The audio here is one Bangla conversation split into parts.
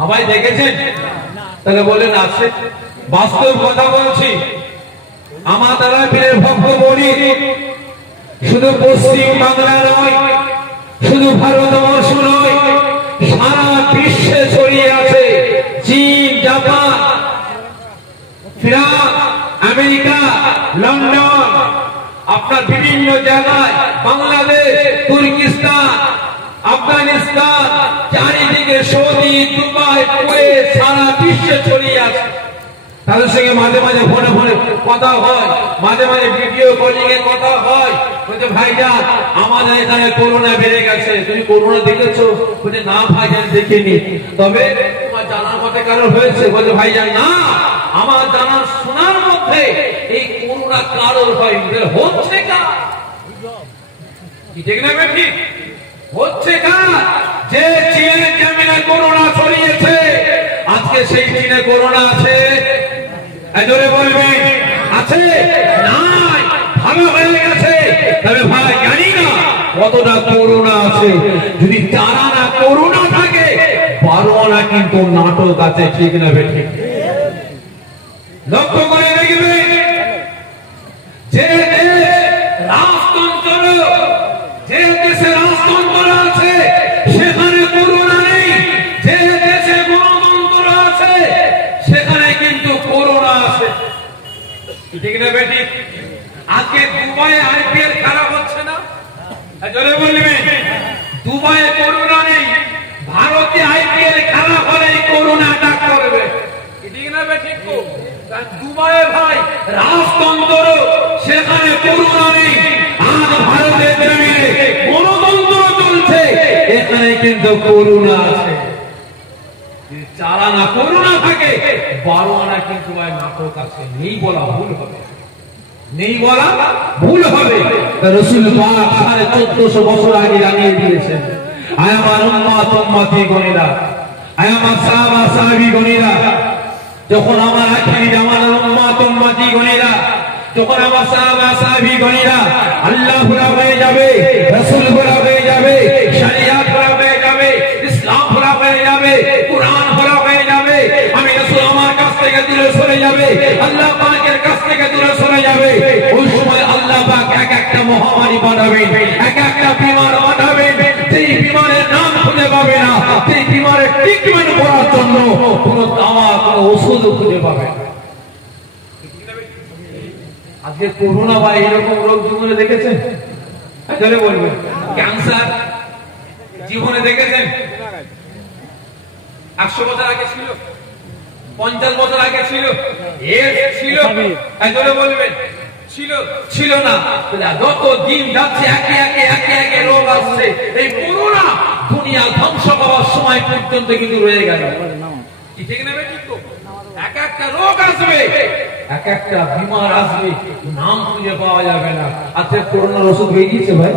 সবাই দেখেছেন? তাহলে বলেন আছে। বাস্তব কথা বলছি। আমার দ্বারা পীরের ভক্ত বলি, শুধু পশ্চিম বাংলা নয়, শুধু ভারতবর্ষ নয়, সারা বিশ্বে ছড়িয়ে আছে। চীন, জাপান, ফ্রান্স, আমেরিকা, লন্ডন, আপনার বিভিন্ন জায়গায়, বাংলাদেশ, তুর্কিস্তান, আফগানিস্তান, চারিদিকে সৌদি, দুবাই, কুয়েত, সারা বিশ্বে ছড়িয়ে আছে। তাদের সঙ্গে মাঝে মাঝে ফোনে ফোনে কথা হয়, মাঝে মাঝে ভিডিও কলিং এ কথা হয়। বলছে ভাইজান আমাদের এখানে করোনা বেড়ে গেছে, তুমি করোনা দেখেছো? বলছে না ভাইজান দেখিনি। তবে তোমার জানার মধ্যে কারো হয়েছে? বলছে ভাইজান না, আমার জানার শোনার মধ্যে এই করোনা কারোর হয়নি। হচ্ছে কার? ঠিক না বেটি? হচ্ছে কার? যে চীনের জমিনে করোনা ছড়িয়েছে, আজকে সেই চীনে করোনা আছে? জোরে বলবেন আছে? নাই, ভালো হয়ে গেছে। তবে ভাই জানি না কতটা করোনা আছে। যদি তারা না করোনা থাকে, 12 আনা কিন্তু নাটক আছে। ঠিক না বেঠিক? লক্ষ্য করে দেখবেন, যে রাজতন্ত্র, যে দেশে রাজতন্ত্র আছে সেখানে করোনা নেই, যে দেশে গণতন্ত্র আছে সেখানে কিন্তু করোনা আছে। ঠিক না বেঠিক? আজকে দুবাইয়ে আইপিএল খেলা হচ্ছে না? জোরে বলবেন। দুবাইয়ে করোনা নেই, ভারতে আইপিএল খেলা হলে করোনা অ্যাটাক করবে। ঠিক না বেঠিক? দুবাইয়ে ভাই রাজতন্ত্র, সেখানে করোনা নেই। আজ ভারতের জমিনে গণতন্ত্র চলছে, এখানে কিন্তু করোনা আছে। চালানা করোনা থাকে, 12 আনা কিন্তু নাটক আছে। নেই বলা ভুল হবে, নেই বলা ভুল হবে। রাসূল পাক 1450 বছর আগে জানিয়ে দিয়েছেন, আয় আমার উম্মত উম্মতি গণিরা, আয় আমার সাহাবা সাহাবী গণিরা, যখন আমার আখিরি জামানার উম্মত উম্মতি গণিরা, যখন আমার সাহাবা সাহাবী গণিরা আল্লাহ ভোলা হয়ে যাবে, রাসূল ভোলা হয়ে যাবে, শরিয়ত ভোলা হয়ে যাবে, ইসলাম ভোলা হয়ে যাবে, কুরআন ভোলা হয়ে যাবে, আমি রাসূল আমার কাছ থেকে দূরে সরে যাবে, আল্লাহ পাকের কাছ থেকে দূরে সরে যাবে। ওই সময় আল্লাহ পাক এক একটা মহামারী বানাবেন, এক একটা বিমার বানাবেন। সেই বিমারের নাম খুঁজে পাবে না, সেই বিমারের ট্রিটমেন্ট করার জন্য কোনো দাওয়া, কোনো ওষুধ খুঁজে পাবে না। আজকে করোনা বা এরকম রোগ জীবনে দেখেছেন? জোরে বলবেন। ক্যান্সার জীবনে দেখেছেন? 100 বছর আগে ছিল, 50 বছর আগে ছিল, এর ছিল? জোরে বলবেন। ছিল? ছিল না। যত দিন যাচ্ছে একে একে একে একে রোগ আসছে। এই করোনা দুনিয়া ধ্বংস করার সময় পর্যন্ত কিন্তু রয়ে গেল। ঠিক না বেঠিক? এক একটা রোগ আসবে, এক একটা বিমার আসবে, নাম খুঁজে পাওয়া যাবে না। আচ্ছা করোনার ওষুধ বেরিয়েছে ভাই?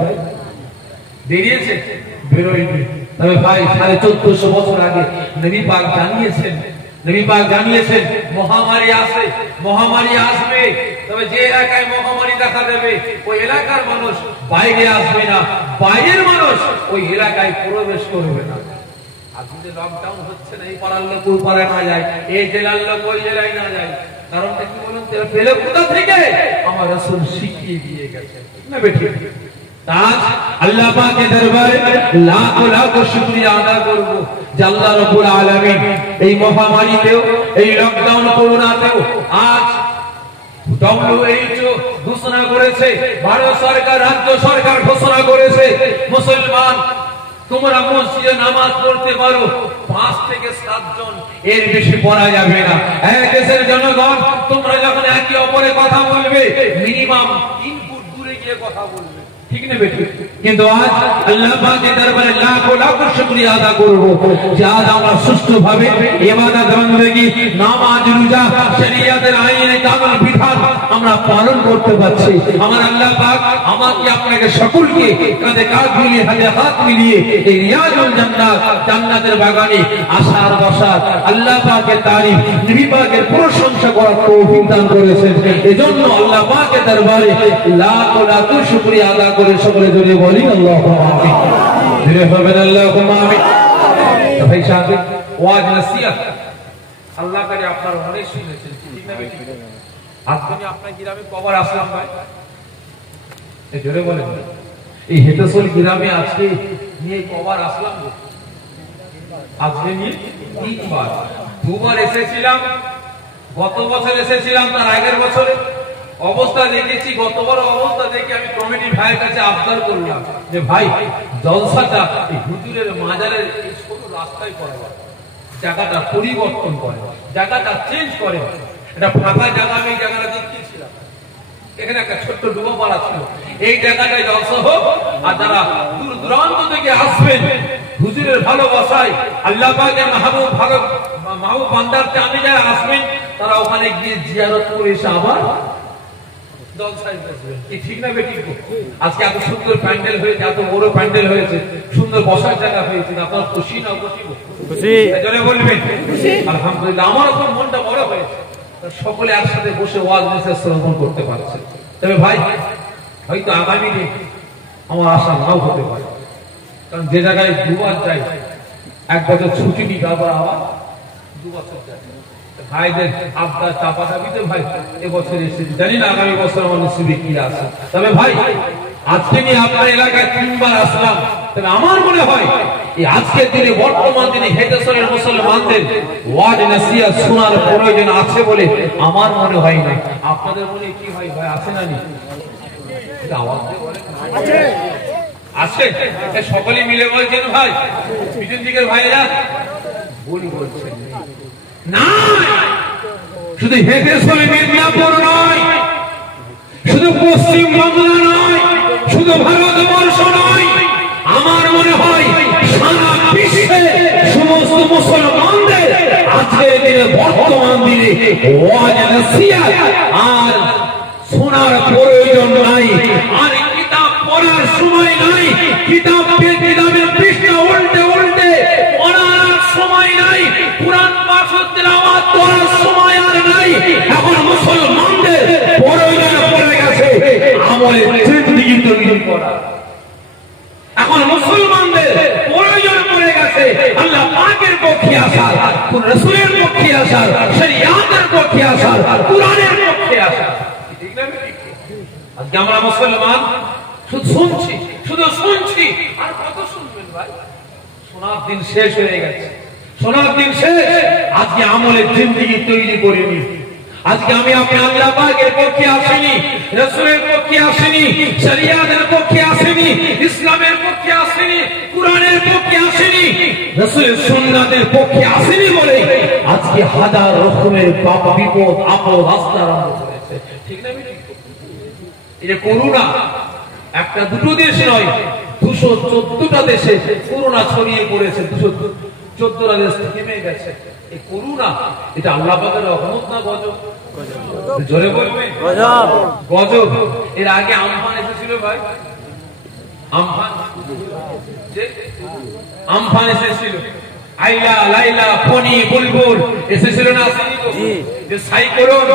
বেরিয়েছে? বেরোয়নি। তবে ভাই 1450 বছর আগে নবী পাক জানিয়েছেন, নবী পাক জানিয়েছেন মহামারী আসে, মহামারী আসবে। তবে যে এলাকায় মহামারী দেখা দেবে, ওই এলাকার মানুষ বাইরে আসবে না, বাইরের মানুষ ওই এলাকায় প্রবেশ করবে না। আজকে লকডাউন হচ্ছে না, এই পাড়ার লোক ওই পাড়ায় না যায়, এই জেলার লোক ওই জেলায় না যায়। কারণটা কি বলুন? পেলে কোথা থেকে? আমার রাসূল শিখিয়ে দিয়ে গেছে। না বেঠিক? তাজ আল্লাহ পাকের দরবারে লাখ লাখ শুকরিয়া আদা করব যে আল্লাহ রাব্বুল আলামিন এই মহামারীতেও, এই লকডাউন করোনাতেও আজ WHO ঘোষণা করেছে, ভারত সরকার, রাজ্য সরকার ঘোষণা করেছে, মুসলমান তোমরা মসজিদে নামাজ পড়তে পারো 5 থেকে 7 জন, এর বেশি পড়া যাবে না। দেশের জনগণ তোমরা যখন একে অপরের কথা বলবে, মিনিমাম 3 ফুট দূরে গিয়ে কথা বলবে। ঠিক না বেঠিক? কিন্তু আজ আল্লাহ পাকের দরবারে লাখ লাখ শুকরিয়া আদা করব যে আজ আমরা সুষ্ঠুভাবে ইবাদত বন্দেগী, নামাজ, রোজা, শরীয়তের আইনে কানুন বিধান আমরা পালন করতে পারছি। আমার আল্লাহ পাক আমাকে আপনাকে সকলকে কাঁধে কাঁধ মিলিয়ে, হাতে হাত মিলিয়ে এই রিয়াজুল জান্নাত, জান্নাতের বাগানে আসার বসার আল্লাহ পাকের তারিফ, নবী পাকের প্রশংসা করার তৌফিক দান করেছেন। এজন্য আল্লাহ পাকের দরবারে লাখ লাখ শুকরিয়া আদা করে সকলে জড়িয়ে বলি আল্লাহুম্মা আমিন। ধীরে বলবেন আল্লাহুম্মা আমিন। ভাই সাহেব ওয়াজ নসিহত আল্লাহ করে আপনার অনেক শুনেছেন, ঠিক না? আজকে আপনার গ্রামে কবার আসলাম ভাই, এই জোরে বলেন, এই হেতেশোল গ্রামে আজকে নিয়ে কবার আসলাম? আজকে নিয়ে তিনবার। দুবার এসেছিলাম, গত বছর এসেছিলাম, তার আগের বছরে অবস্থা দেখেছি। গতবার অবস্থা দেখে আমি কমিটি ভাইয়ের কাছে আবদার করলাম যে ভাই জলসাটা এই হুজুরের মাজারের এই ছোট রাস্তায় করে, জায়গাটা পরিবর্তন করে, জায়গাটা চেঞ্জ করে। এটা ফাঁকা জায়গা, আমি জায়গাটা দেখিয়েছিলাম, এখানে একটা ছোট্ট ডুবা পাড়া ছিল, এই জায়গাটায় জলসা হোক। আর যারা দূর দূরান্ত থেকে আসবেন হুজুরের ভালোবাসায়, আল্লাহ পাকের মাহবুব বান্দারকে আমি যারা আসবেন, তারা ওখানে গিয়ে জিয়ারত করে এসে আবার জলসায় বসবেন, কি ঠিক না বেঠিক? আজকে এত সুন্দর প্যান্ডেল হয়েছে, এত বড় প্যান্ডেল হয়েছে, সুন্দর বসার জায়গা হয়েছে, আপনার খুশি না খুশি? জোরে বলবেন আলহামদুলিল্লাহ। আমার খুব মনটা বড় হয়েছে, সকলে একসাথে বসে ওয়াজ নসিহত শ্রবণ করতে পারছে। তবে ভাই হয়তো আগামী দিন আমার আশা নাও হতে পারে, কারণ যে জায়গায় দুবার যাই, এক বছর ছুটি নিই, তারপর আবার 2 বছর যাই। ভাইদের আবদার চাপা দাবিতে ভাই এবছর এসেছি, জানি না আগামী বছর আমার নসিবে কি আছে। তবে ভাই আজকে নিয়ে আপনার এলাকায় 3বার আসলাম, তবে আমার মনে হয় এই আজকের দিনে, বর্তমান দিনে হেতেশোলের মুসলমানদের ওয়াজ নসিহত শোনার প্রয়োজন আছে বলে আমার মনে হয় না। আপনাদের মনে কি হয় ভাই, আছে না? এটা আওয়াজ দিয়ে বলেন আছে। সকলে মিলে বলছেন ভাই, পিছন দিকের ভাইরা বলছেন না, শুধু হেতেশোলে মেদিনীপুর নয়, শুধু পশ্চিম বাংলা নয়, শুধু ভারতবর্ষ নয়, আমার মনে হয় সারা বিশ্বে সমস্ত মুসলমানদের আজকের দিনে, বর্তমান দিনে ওয়াজ নসিহত আর শোনার প্রয়োজন নাই, আর কিতাব পড়ার সময় নাই, কিতাবের পৃষ্ঠা উল্টে উল্টে পড়ার সময় নাই, কুরআন পাঠ তেলাওয়াত করার সময় আর নাই। এখন মুসলমানদের প্রয়োজন পড়ে গেছে আমলে জিন্দেগি তৈরি করা। এখন মুসলমানদের প্রয়োজন পড়ে গেছে আল্লাহ পাকের পক্ষে আসার, রাসূলের পক্ষে আসার, শরীয়তের পক্ষে আসার, কুরআনের পক্ষে আসার, ঠিক না? আজকে আমরা মুসলমান শুধু শুনছি, আর কত শুনবেন ভাই? শোনার দিন শেষ হয়ে গেছে, শোনার দিন শেষ। আজকে আমলের জিন্দেগি তৈরি করিনি। আজকে আমি আপনি আল্লাহ পাকের পক্ষে আসিনি, রাসূলের পক্ষে আসিনি, শরীয়তের পক্ষে আসিনি, ইসলামের পক্ষে আসিনি, কুরআনের পক্ষে আসিনি, রাসূলের সুন্নাতের পক্ষে আসিনি বলে আজকে হাজার রকমের পাপ, বিপদ, আপদ রাস্তা আরম্ভ হয়েছে, ঠিক না? এই যে করোনা, একটা দুটো দেশ নয়, 214টা দেশে করোনা ছড়িয়ে পড়েছে, 214টা দেশ থেমে গেছে। এই করোনা, এটা আল্লাহ পাকের রহমত না গজব? জোরে বলবেন গজব। এর আগে আমফান এসেছিল ভাই, আমফান এসেছিল, আইলা লাইলা ফনি বুলবুল এসেছিল না? যে সাইক্লোন,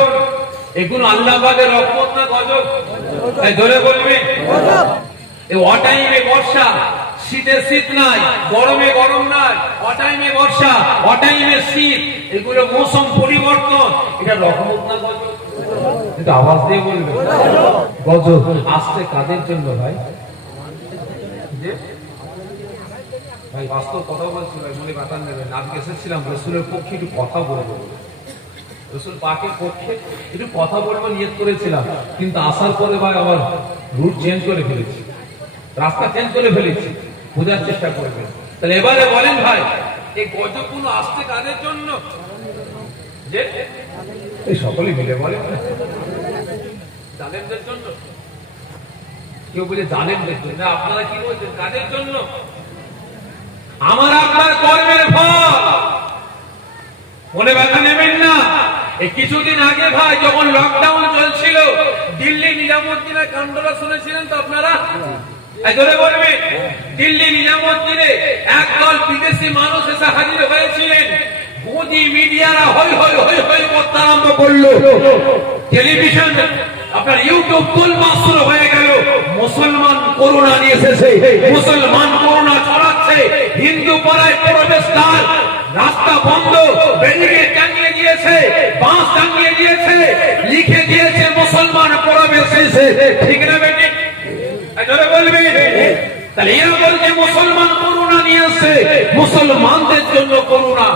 এগুলো আল্লাহ পাকের রহমত না গজব? জোরে বলবেন গজব। এই অটাইমে বর্ষা, শীতে শীত নাই, গরমে গরম নাই, অটাইমে বর্ষা, অটাইমে শীত, এগুলো মৌসুম পরিবর্তন, এটা রহমত না গজব? এটা আওয়াজ দিয়ে বলবে গজব। আসছে কাদের জন্য ভাই? ভাই বাস্তব কথা বলছি ভাই, মনে বাতান নেবেন। আজকে এসেছিলাম রাসূলের পক্ষে একটু কথা বলবো, রাসূল পাকের পক্ষে একটু কথা বলবো নিয়ত করেছিলাম, কিন্তু আসার পরে ভাই আবার রুট চেঞ্জ করে ফেলেছি, রাস্তা চেঞ্জ করে ফেলেছি। বোঝার চেষ্টা করবেন। তাহলে এবারে বলেন ভাই, এই গজবগুলো আসছে কাদের জন্য? যে এই সকলে মিলে বলেন জালেমদের জন্য। কেউ বলে জালেমদের জন্য, আপনারা কি বলছেন কাদের জন্য? আমার আপনার কর্মের ফল, মনে ব্যথা নেবেন না। এই কিছুদিন আগে ভাই যখন লকডাউন চলছিল, দিল্লি নিজামুদ্দিনের কাণ্ডটা শুনেছিলেন তো আপনারা? জোরে বলবেন। দিল্লি নিজামুদ্দিনে একদল বিদেশি মানুষ এসে হাজির হয়েছিলেন। মোদি মিডিয়ারা হই হই হই হই করতে আরম্ভ করলো, টেলিভিশন আপনার ইউটিউব তোলমা শুরু হয়ে গেল। মুসলমান করোনা নিয়ে এসেছে, মুসলমান করোনা ছড়াচ্ছে, হিন্দু পাড়ায় প্রবেশদ্বার রাস্তা বন্ধ, ব্যারিকেড টাঙিয়ে দিয়েছে, বাঁশ টাঙিয়ে দিয়েছে, লিখে দিয়েছে মুসলমান পড়াবে শেষে, ঠিক না বেটি? জোরে বলবি? তাহলে এরা বলছে মুসলমান করুণা নিয়ে আসছে, মুসলমানদের জন্য করুণা।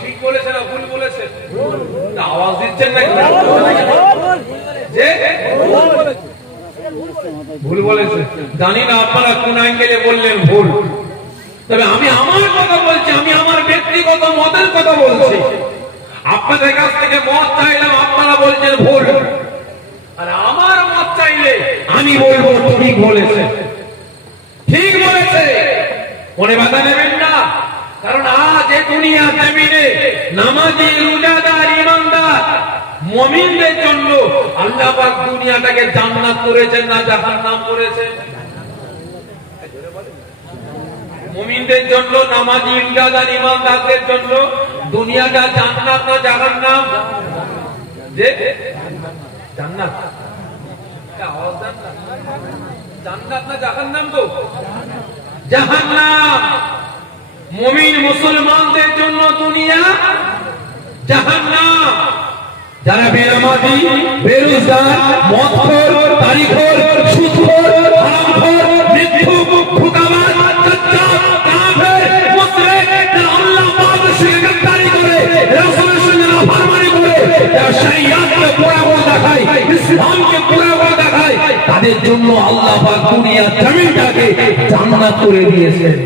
ঠিক বলেছে না ভুল বলেছে? আওয়াজ দিচ্ছেন না? যে ভুল বলেছে। জানি না আপনারা কোন অ্যাঙ্গেলে বললেন ভুল, তবে আমি আমার কথা বলছি, আমি আমার ব্যক্তিগত মতের কথা বলছি। আপনাদের কাছ থেকে মত চাইলাম, আপনারা বলছেন ভুল, আর আমার মত চাইলে আমি বলবো ঠিক বলেছে, ঠিক বলেছে। মনে বাধা নেবেন না, কারণ আজ এই দুনিয়া জমিনে নামাজি, রোজাদার, ঈমানদার মুমিনদের জন্য আল্লাহ পাক দুনিয়াটাকে জান্নাত করেছেন না জাহান্নাম করেছেন? মুমিনদের জন্য, নামাজি, রোজাদার, ঈমানদারদের জন্য দুনিয়াটা জান্নাত না জাহান্নাম? যে জান্নাত, আওয়াজ দেন না, জান্নাত না জাহান্নাম? তো জাহান্নাম। মুমিন মুসলমানদের জন্য দুনিয়া জাহান্নাম। যারা বেনামাজি, বেরোজগার, মদখোর, তারিখোর, সুদখোর, হারামখোর, মিথ্যুক, ধোঁকাবাজ, কাজ্জাব, কাফের, মুশরিক, যারা আল্লাহ পাকের সঙ্গে গাদ্দারি করে, রাসূলের সঙ্গে নাফরমানি করে, যারা শরিয়াতকে পুরা করে দেখায়, ইসলামকে পুরা করে দেখায়, তাদের জন্য আল্লাহ পাক দুনিয়ার জমিনটাকে জান্নাত করে দিয়েছেন।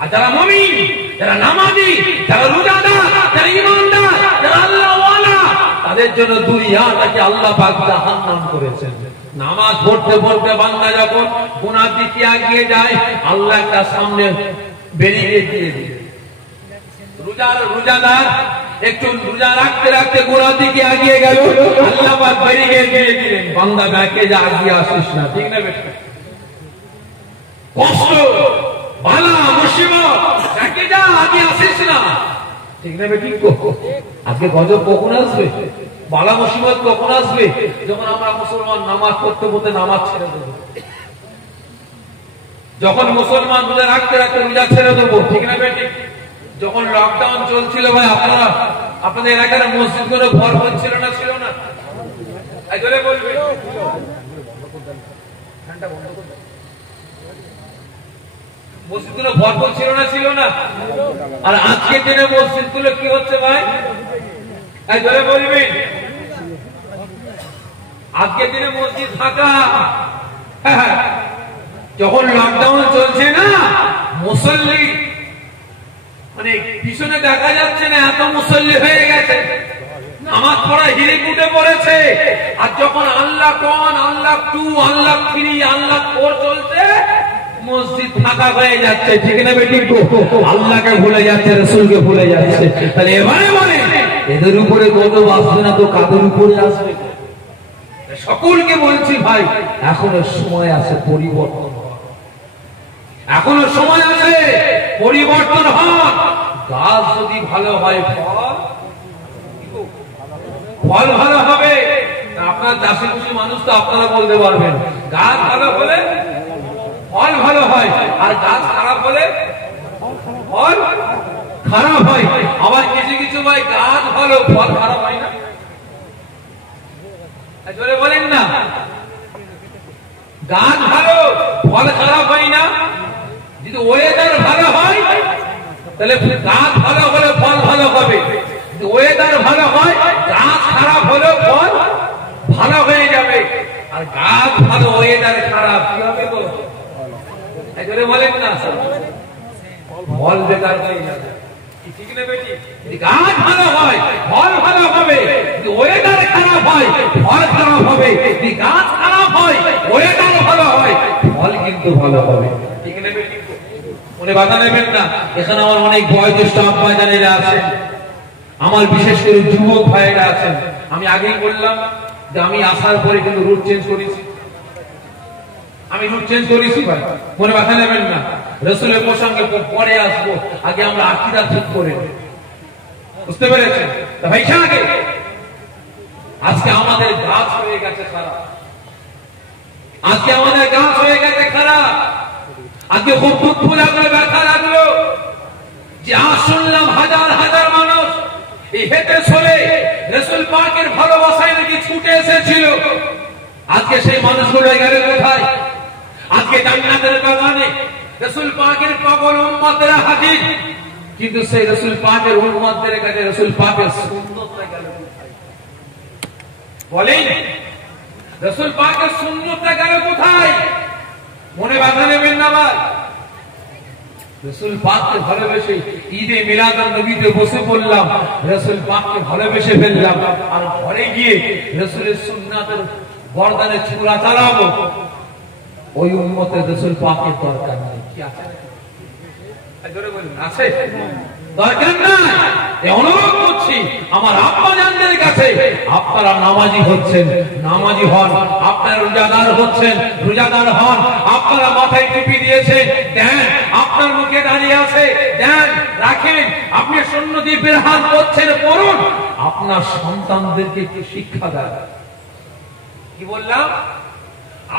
আর যারা মুমিন, যারা নামাজি, যারা রোজাদার, যারা ঈমানদার, যারা আল্লাহওয়ালা, তাদের জন্য দুনিয়াটাকে আল্লাহ পাক জাহান্নাম করেছেন। নামাজ পড়তে পড়তে বান্দা যখন গুনার দিকে এগিয়ে যায়, আল্লাহ তার সামনে ব্যারিকেড দিয়ে দেয়। রোজাদার একটু রোজা রাখতে রাখতে গুনার দিকে এগিয়ে গেল, আল্লাহ পাক ব্যারিকেড দিয়ে দিলেন, বান্দা ব্যাকে যা এগিয়ে আসিস না, ঠিক না বেটা? কষ্ট, বালা, মুসিবত, ব্যাকে যা আগে আসিস না, ঠিক না বেটি? আজকে গজব কখন আসবে, বালা মুসিবত কখন আসবে? যখন আমরা মুসলমান নামাজ পড়তে পড়তে নামাজ ছেড়ে দেবো, যখন মুসলমান রোজা রাখতে রাখতে রোজা ছেড়ে দেবো, ঠিক না বেটি? যখন লকডাউন চলছিল ভাই, আপনারা আপনাদের এলাকার মসজিদ গুলো ভর হচ্ছিল না, ছিল না? বলবে মসজিদ গুলো ভরপুর ছিল না, ছিল না? আর আজকের দিনে মসজিদ গুলো কি হচ্ছে ভাই? জোরে বলবেন। আজকের দিনে মসজিদ ফাঁকা। যখন লকডাউন চলছে না, মুসল্লি মানে পিছনে দেখা যাচ্ছে না, এত মুসল্লি হয়ে গেছে, নামাজ পড়া হিড়িক উঠে পড়েছে। আর যখন আল্লাহ 1, আল্লাহ 2, আল্লাহ 3, আল্লাহ 4 চলছে, মসজিদ ফাঁকা হয়ে যাচ্ছে, ঠিক না বেটি? আল্লাহকে ভুলে যাচ্ছে, রাসূলকে ভুলে যাচ্ছে। তাহলে এবারে বলে এদের উপরে গজব আসবে না তো কাদের উপরে আসবে? সকলকে বলছি ভাই, এখনো সময় আছে পরিবর্তন হওয়ার, এখনো সময় আছে পরিবর্তন হওয়ার। গাছ যদি ভালো হয়, ফল ভালো হবে। আপনার চাষি খুশি মানুষ তো, আপনারা বলতে পারবেন, গাছ ভালো হলে ফল ভালো হয়, আর গাছ খারাপ হলে ফল খারাপ হয়। আবার কিছু কিছু ভাই গাছ ভালো, ফল খারাপ হয় না, জোরে বলেন না? গাছ ভালো, ফল খারাপ হয় না। যদি ওয়েদার ভালো হয়, তাহলে গাছ ভালো হলে ফল ভালো হবে। যদি ওয়েদার ভালো হয়, গাছ খারাপ হলে ফল ভালো হয়ে যাবে। আর গাছ ভালো, ওয়েদার খারাপ, কি হবে গো? জোরে বলেন না, ফল বেকার হয়ে যাবে, ঠিক না বেটি? যদি গাছ ভালো হয়, ফল ভালো হবে। যদি ওয়েদার খারাপ হয়, ফল খারাপ হবে। যদি গাছ খারাপ হয়, ওয়েদার ভালো হয়, ফল কিন্তু ভালো হবে, ঠিক না বেটি? মনে বাধা নেবেন না। এখানে আমার অনেক বয়োজ্যেষ্ঠ আব্বা জানেরা আছেন, আমার বিশেষ করে যুবক ভাইয়েরা আছেন। আমি আগেই বললাম যে আমি আসার পরে কিন্তু রুট চেঞ্জ করেছি, আমি রুট চেঞ্জ করেছি ভাই, মনে বাধা নেবেন না। রাসূলের প্রসঙ্গে পরে আসবো, আগে আমরা আকীদা ঠিক করে, বুঝতে পেরেছেন? ভাই আগে আজকে আমাদের গাছ হয়ে গেছে খারাপ, আজকে আমাদের গাছ হয়ে গেছে খারাপ। আজকে খুব দুঃখ লাগলো, ব্যথা লাগলো যা শুনলাম হাজার হাজার মানুষ এই হেঁটে চলে রাসূল পাকের ভালোবাসায় নাকি ছুটে এসেছিল। আজকে সেই মানুষগুলো গেল কোথায়? আজকে জান্নাতের বাগানে রাসূল পাকের পাগল উম্মতরা হাজির, কিন্তু সেই রাসূল পাকের উম্মতদের কাছে রাসূল পাকের সুন্নতটা গেল কোথায়? বলেন, রাসূল পাকের সুন্নতটা গেল কোথায়? মনে বাধা নেবেন না ভাই। রাসূল পাককে ভালোবেসে ঈদে মিলাদুন নবীতে বসে পড়লাম, রাসূল পাককে ভালোবেসে ফেললাম, আর ঘরে গিয়ে রাসূলের সুন্নাতের গর্দানে ছুরা চালাবো, ওই উম্মতের রাসূল পাকের দরকার নেই। কি আছে? জোরে বলুন, আছে? দরকার নাই। এই অনুরোধ করছি আমার আব্বা জানদের কাছে, আপনারা নামাজি হচ্ছেন, নামাজি হন। আপনারা রোজাদার হচ্ছেন, রোজাদার হন। আপনারা মাথায় টুপি দিয়েছেন, দেন। আপনার মুখে দাঁড়িয়ে আছে, দেন, রাখেন। আপনি সুন্নতি বিরহান করছেন, পড়ুন। আপনার সন্তানদেরকে কি শিক্ষা দেন? কি বললাম?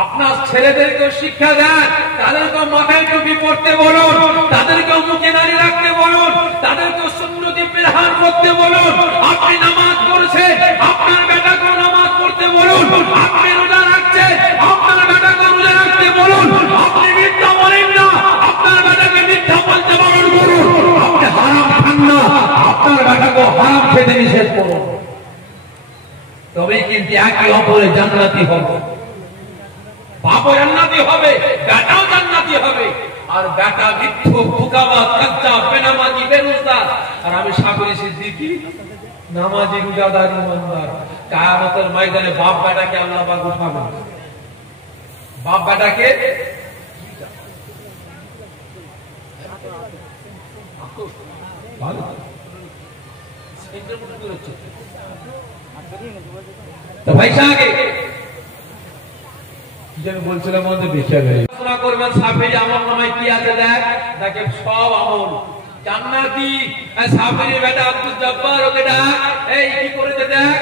আপনার ছেলেদেরকে শিক্ষা দেন, তাদেরকে মাথায় টুপি পড়তে বলুন, তাদেরকে মুখে দাঁড়িয়ে রাখতে বলুন, তাদেরকে সুন্নতি বিরহান করতে বলুন। আপনি নামাজ পড়ছেন, আপনার বেটাকে নামাজ পড়তে বলুন। আপনি রোজা রাখছেন, আপনার বেটাকে রোজা রাখতে বলুন। আপনি মিথ্যা বলেন না, আপনার বেটাকে মিথ্যা বলতে বারণ করুন। আপনি হারাম খান না, আপনার বেটাকে হারাম খেতে নিষেধ করুন। তবেই কিন্তু একে অপরের জান্নাতি হবে। বাবা জান্নাতি হবে, বেটাও জান্নাতি হবে। আর বেটা মিথ্যুক, ধোঁকাবাজ, কাজ্জাব, বেনামাজি, বেরোজগার। আর আমি সাগরে সিদ্দিকী, নামাজি, রোজাদার, ইমানদার। কিয়ামতের ময়দানে বাপ বেটাকে আল্লাহ পাক উঠাবেন। বাপ বেটাকে তো ভাই সাগে বলছিলাম করবেন, সাফেরি আমল নামায় কি আছে দেখ, দেখে সব আমল জান্নাতি। সাফেরি বেটা আব্দুল জব্বার, ওকে ডাক, এই কি করেছে দেখ,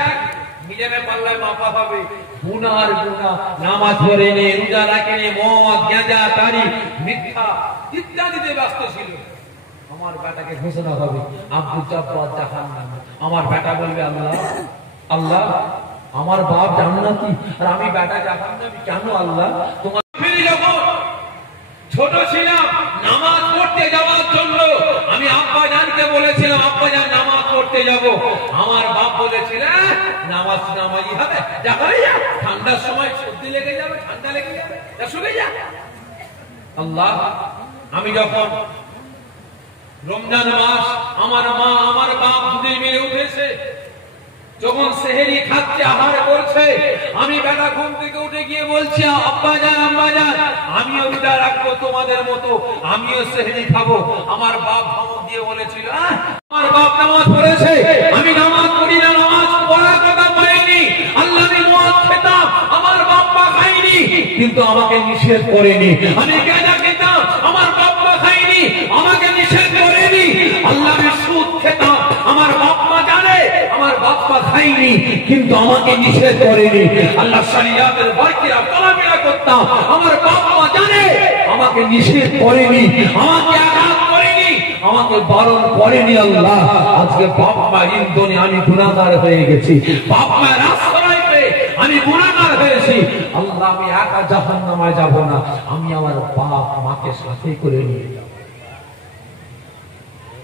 মিজানের পাল্লায় মাপা হবে। গুনার গুনাহ, নামাজ পড়েনি, রোজা রাখেনি, মদ, গাঁজা, তারি, মিথ্যা ইত্যাদিতে ব্যস্ত ছিল। আমার বেটাকে ঘোষণা হবে আব্দুল জব্বার জাহান্নামে। আমার বেটা বলবে, আল্লাহ আল্লাহ, আমার বাপ জান্নাতি আর আমি বেটা জাহান্নামী, কেন আল্লাহ? তোমার যখন ছোট ছিলাম নামাজ পড়তে যাওয়ার জন্য আমি আব্বা জানকে বলেছিলাম, আব্বা জান নামাজ পড়তে যাব। আমার বাপ বলেছিল নামাজি হবে, যা করে যা, ঠান্ডার সময় সর্দি লেগে যাবে, ঠান্ডা লেগে যাবে, যা শুনে যা। আল্লাহ, আমি যখন রমজান মাস, আমার মা আমার বাপ দুজনে মিলে উঠেছে, যখন সেহেরি খাচ্ছে, আহার করছে, আমি বেলা ঘুম থেকে উঠে গিয়ে বলছি, আব্বা জান আম্মা জান, আমিও রোজা রাখবো তোমাদের মতো, আমিও সেহেরি খাবো। আমার বাপ ধমক দিয়ে বলেছিল, আমার বাপ নামাজ পড়েছে, আমি নামাজ পড়ি না, নামাজ পড়ার কথা পাইনি, আল্লাহর মত খেতাম, আমার বাপ মা খাইনি, কিন্তু আমাকে নিষেধ করেনি। আমি গাঁজা খেতাম, আমার বাপ মা খাইনি, আমাকে নিষেধ করেনি। আল্লাহর সুদ খেতাম, আমার বাপ মা জানে, আমার বাপ মা খাইনি, কিন্তু আমাকে নিষেধ করেনি। আল্লাহ শরিয়াতের বাকিরা কালামিরা করতাম, আমার বাপ মা জানে, আমাকে নিষেধ করেনি, আমাকে আঘাত করেনি, আমাকে বারণ করেনি। আল্লাহ, আজকে বাপ মা ইন্ধনে আমি গুনাহগার হয়ে গেছি, বাপ মা রাস্তায় পেয়ে আমি গুনাহগার হয়েছি। আল্লাহ, আমি একা জাহান্নামে যাব না, আমি আমার বাপ মাকে সাথে করে নিয়ে যাব।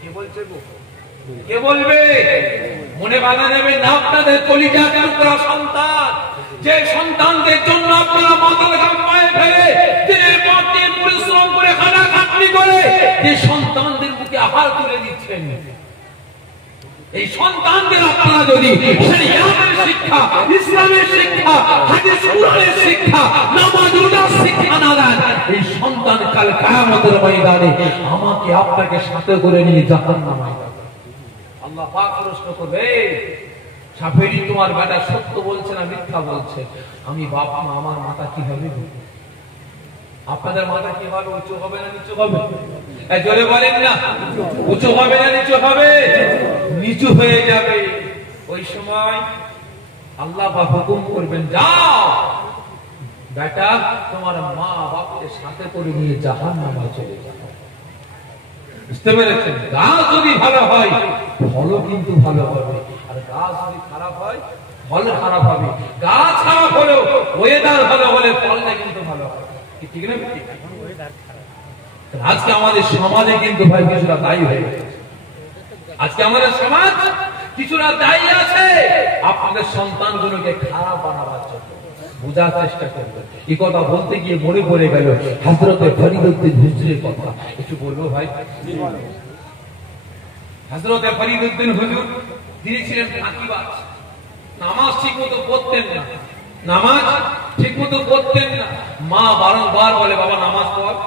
কে বলছে গো? কে বলবে? মনে বাধা নেবেন না। আপনাদের কলিজা টুকরা সন্তান, যে সন্তানদের জন্য আপনারা মাথার ঘাম পায়ে ফেলে দিনের পর দিন পরিশ্রম করে খাটাখাটনি করে যে সন্তানদের বুকে আহার তুলে দিচ্ছেন, এই সন্তানদের আপনারা যদি শরিয়াতের শিক্ষা, ইসলামের শিক্ষা, হাদিস কুরআনের শিক্ষা, নামাজ রোজার শিক্ষা না দেন, এই সন্তান কাল কিয়ামতের ময়দানে আমাকে আপনাকে সাথে করে নিয়ে জাহান্নামে যাবে। আল্লাহ পাক প্রশ্ন করবে, সাফেরি তোমার বেটা সত্য বলছে না মিথ্যা বলছে? আমি বাপ মা, আমার মাথা কি হবে? আপনাদের মাথা কি হবে? উঁচু হবে না নিচু হবে? জোরে বলেন না, উঁচু হবে না নিচু হবে? নিচু হয়ে যাবে। ওই সময় আল্লাহ পাক হুকুম করবেন, যাও বেটা, তোমার মা বাপকে সাথে করে নিয়ে জাহান্নামে চলে যাও। বুঝতে পেরেছেন? গাছ যদি ভালো হয় ফলও কিন্তু ভালো হবে, আর গাছ যদি খারাপ হয় ফল খারাপ হবে। গাছ খারাপ হলেও ওয়েদার ভালো হলে ফলটা কিন্তু ভালো হবে, ঠিক না? আজকে আমাদের সমাজে কিন্তু ভাই কিছুটা দায়ী হয়ে গেছে। আজকে আমাদের সমাজ কিছুটা দায়ী আছে আপনাদের সন্তানগুলোকে খারাপ বানাবার জন্য। বোঝার চেষ্টা করবেন। এই কথা বলতে গিয়ে মনে পড়ে গেল হযরতে ফরিদউদ্দিন হুজুরের কথা, একটু বলবো ভাই। হযরতে ফরিদউদ্দিন হুজুর তিনি ছিলেন ফাঁকিবাজ। নামাজ ঠিক মতো পড়তেন না, নামাজ ঠিক মতো পড়তেন না। মা বারংবার বলে, বাবা নামাজ পড়,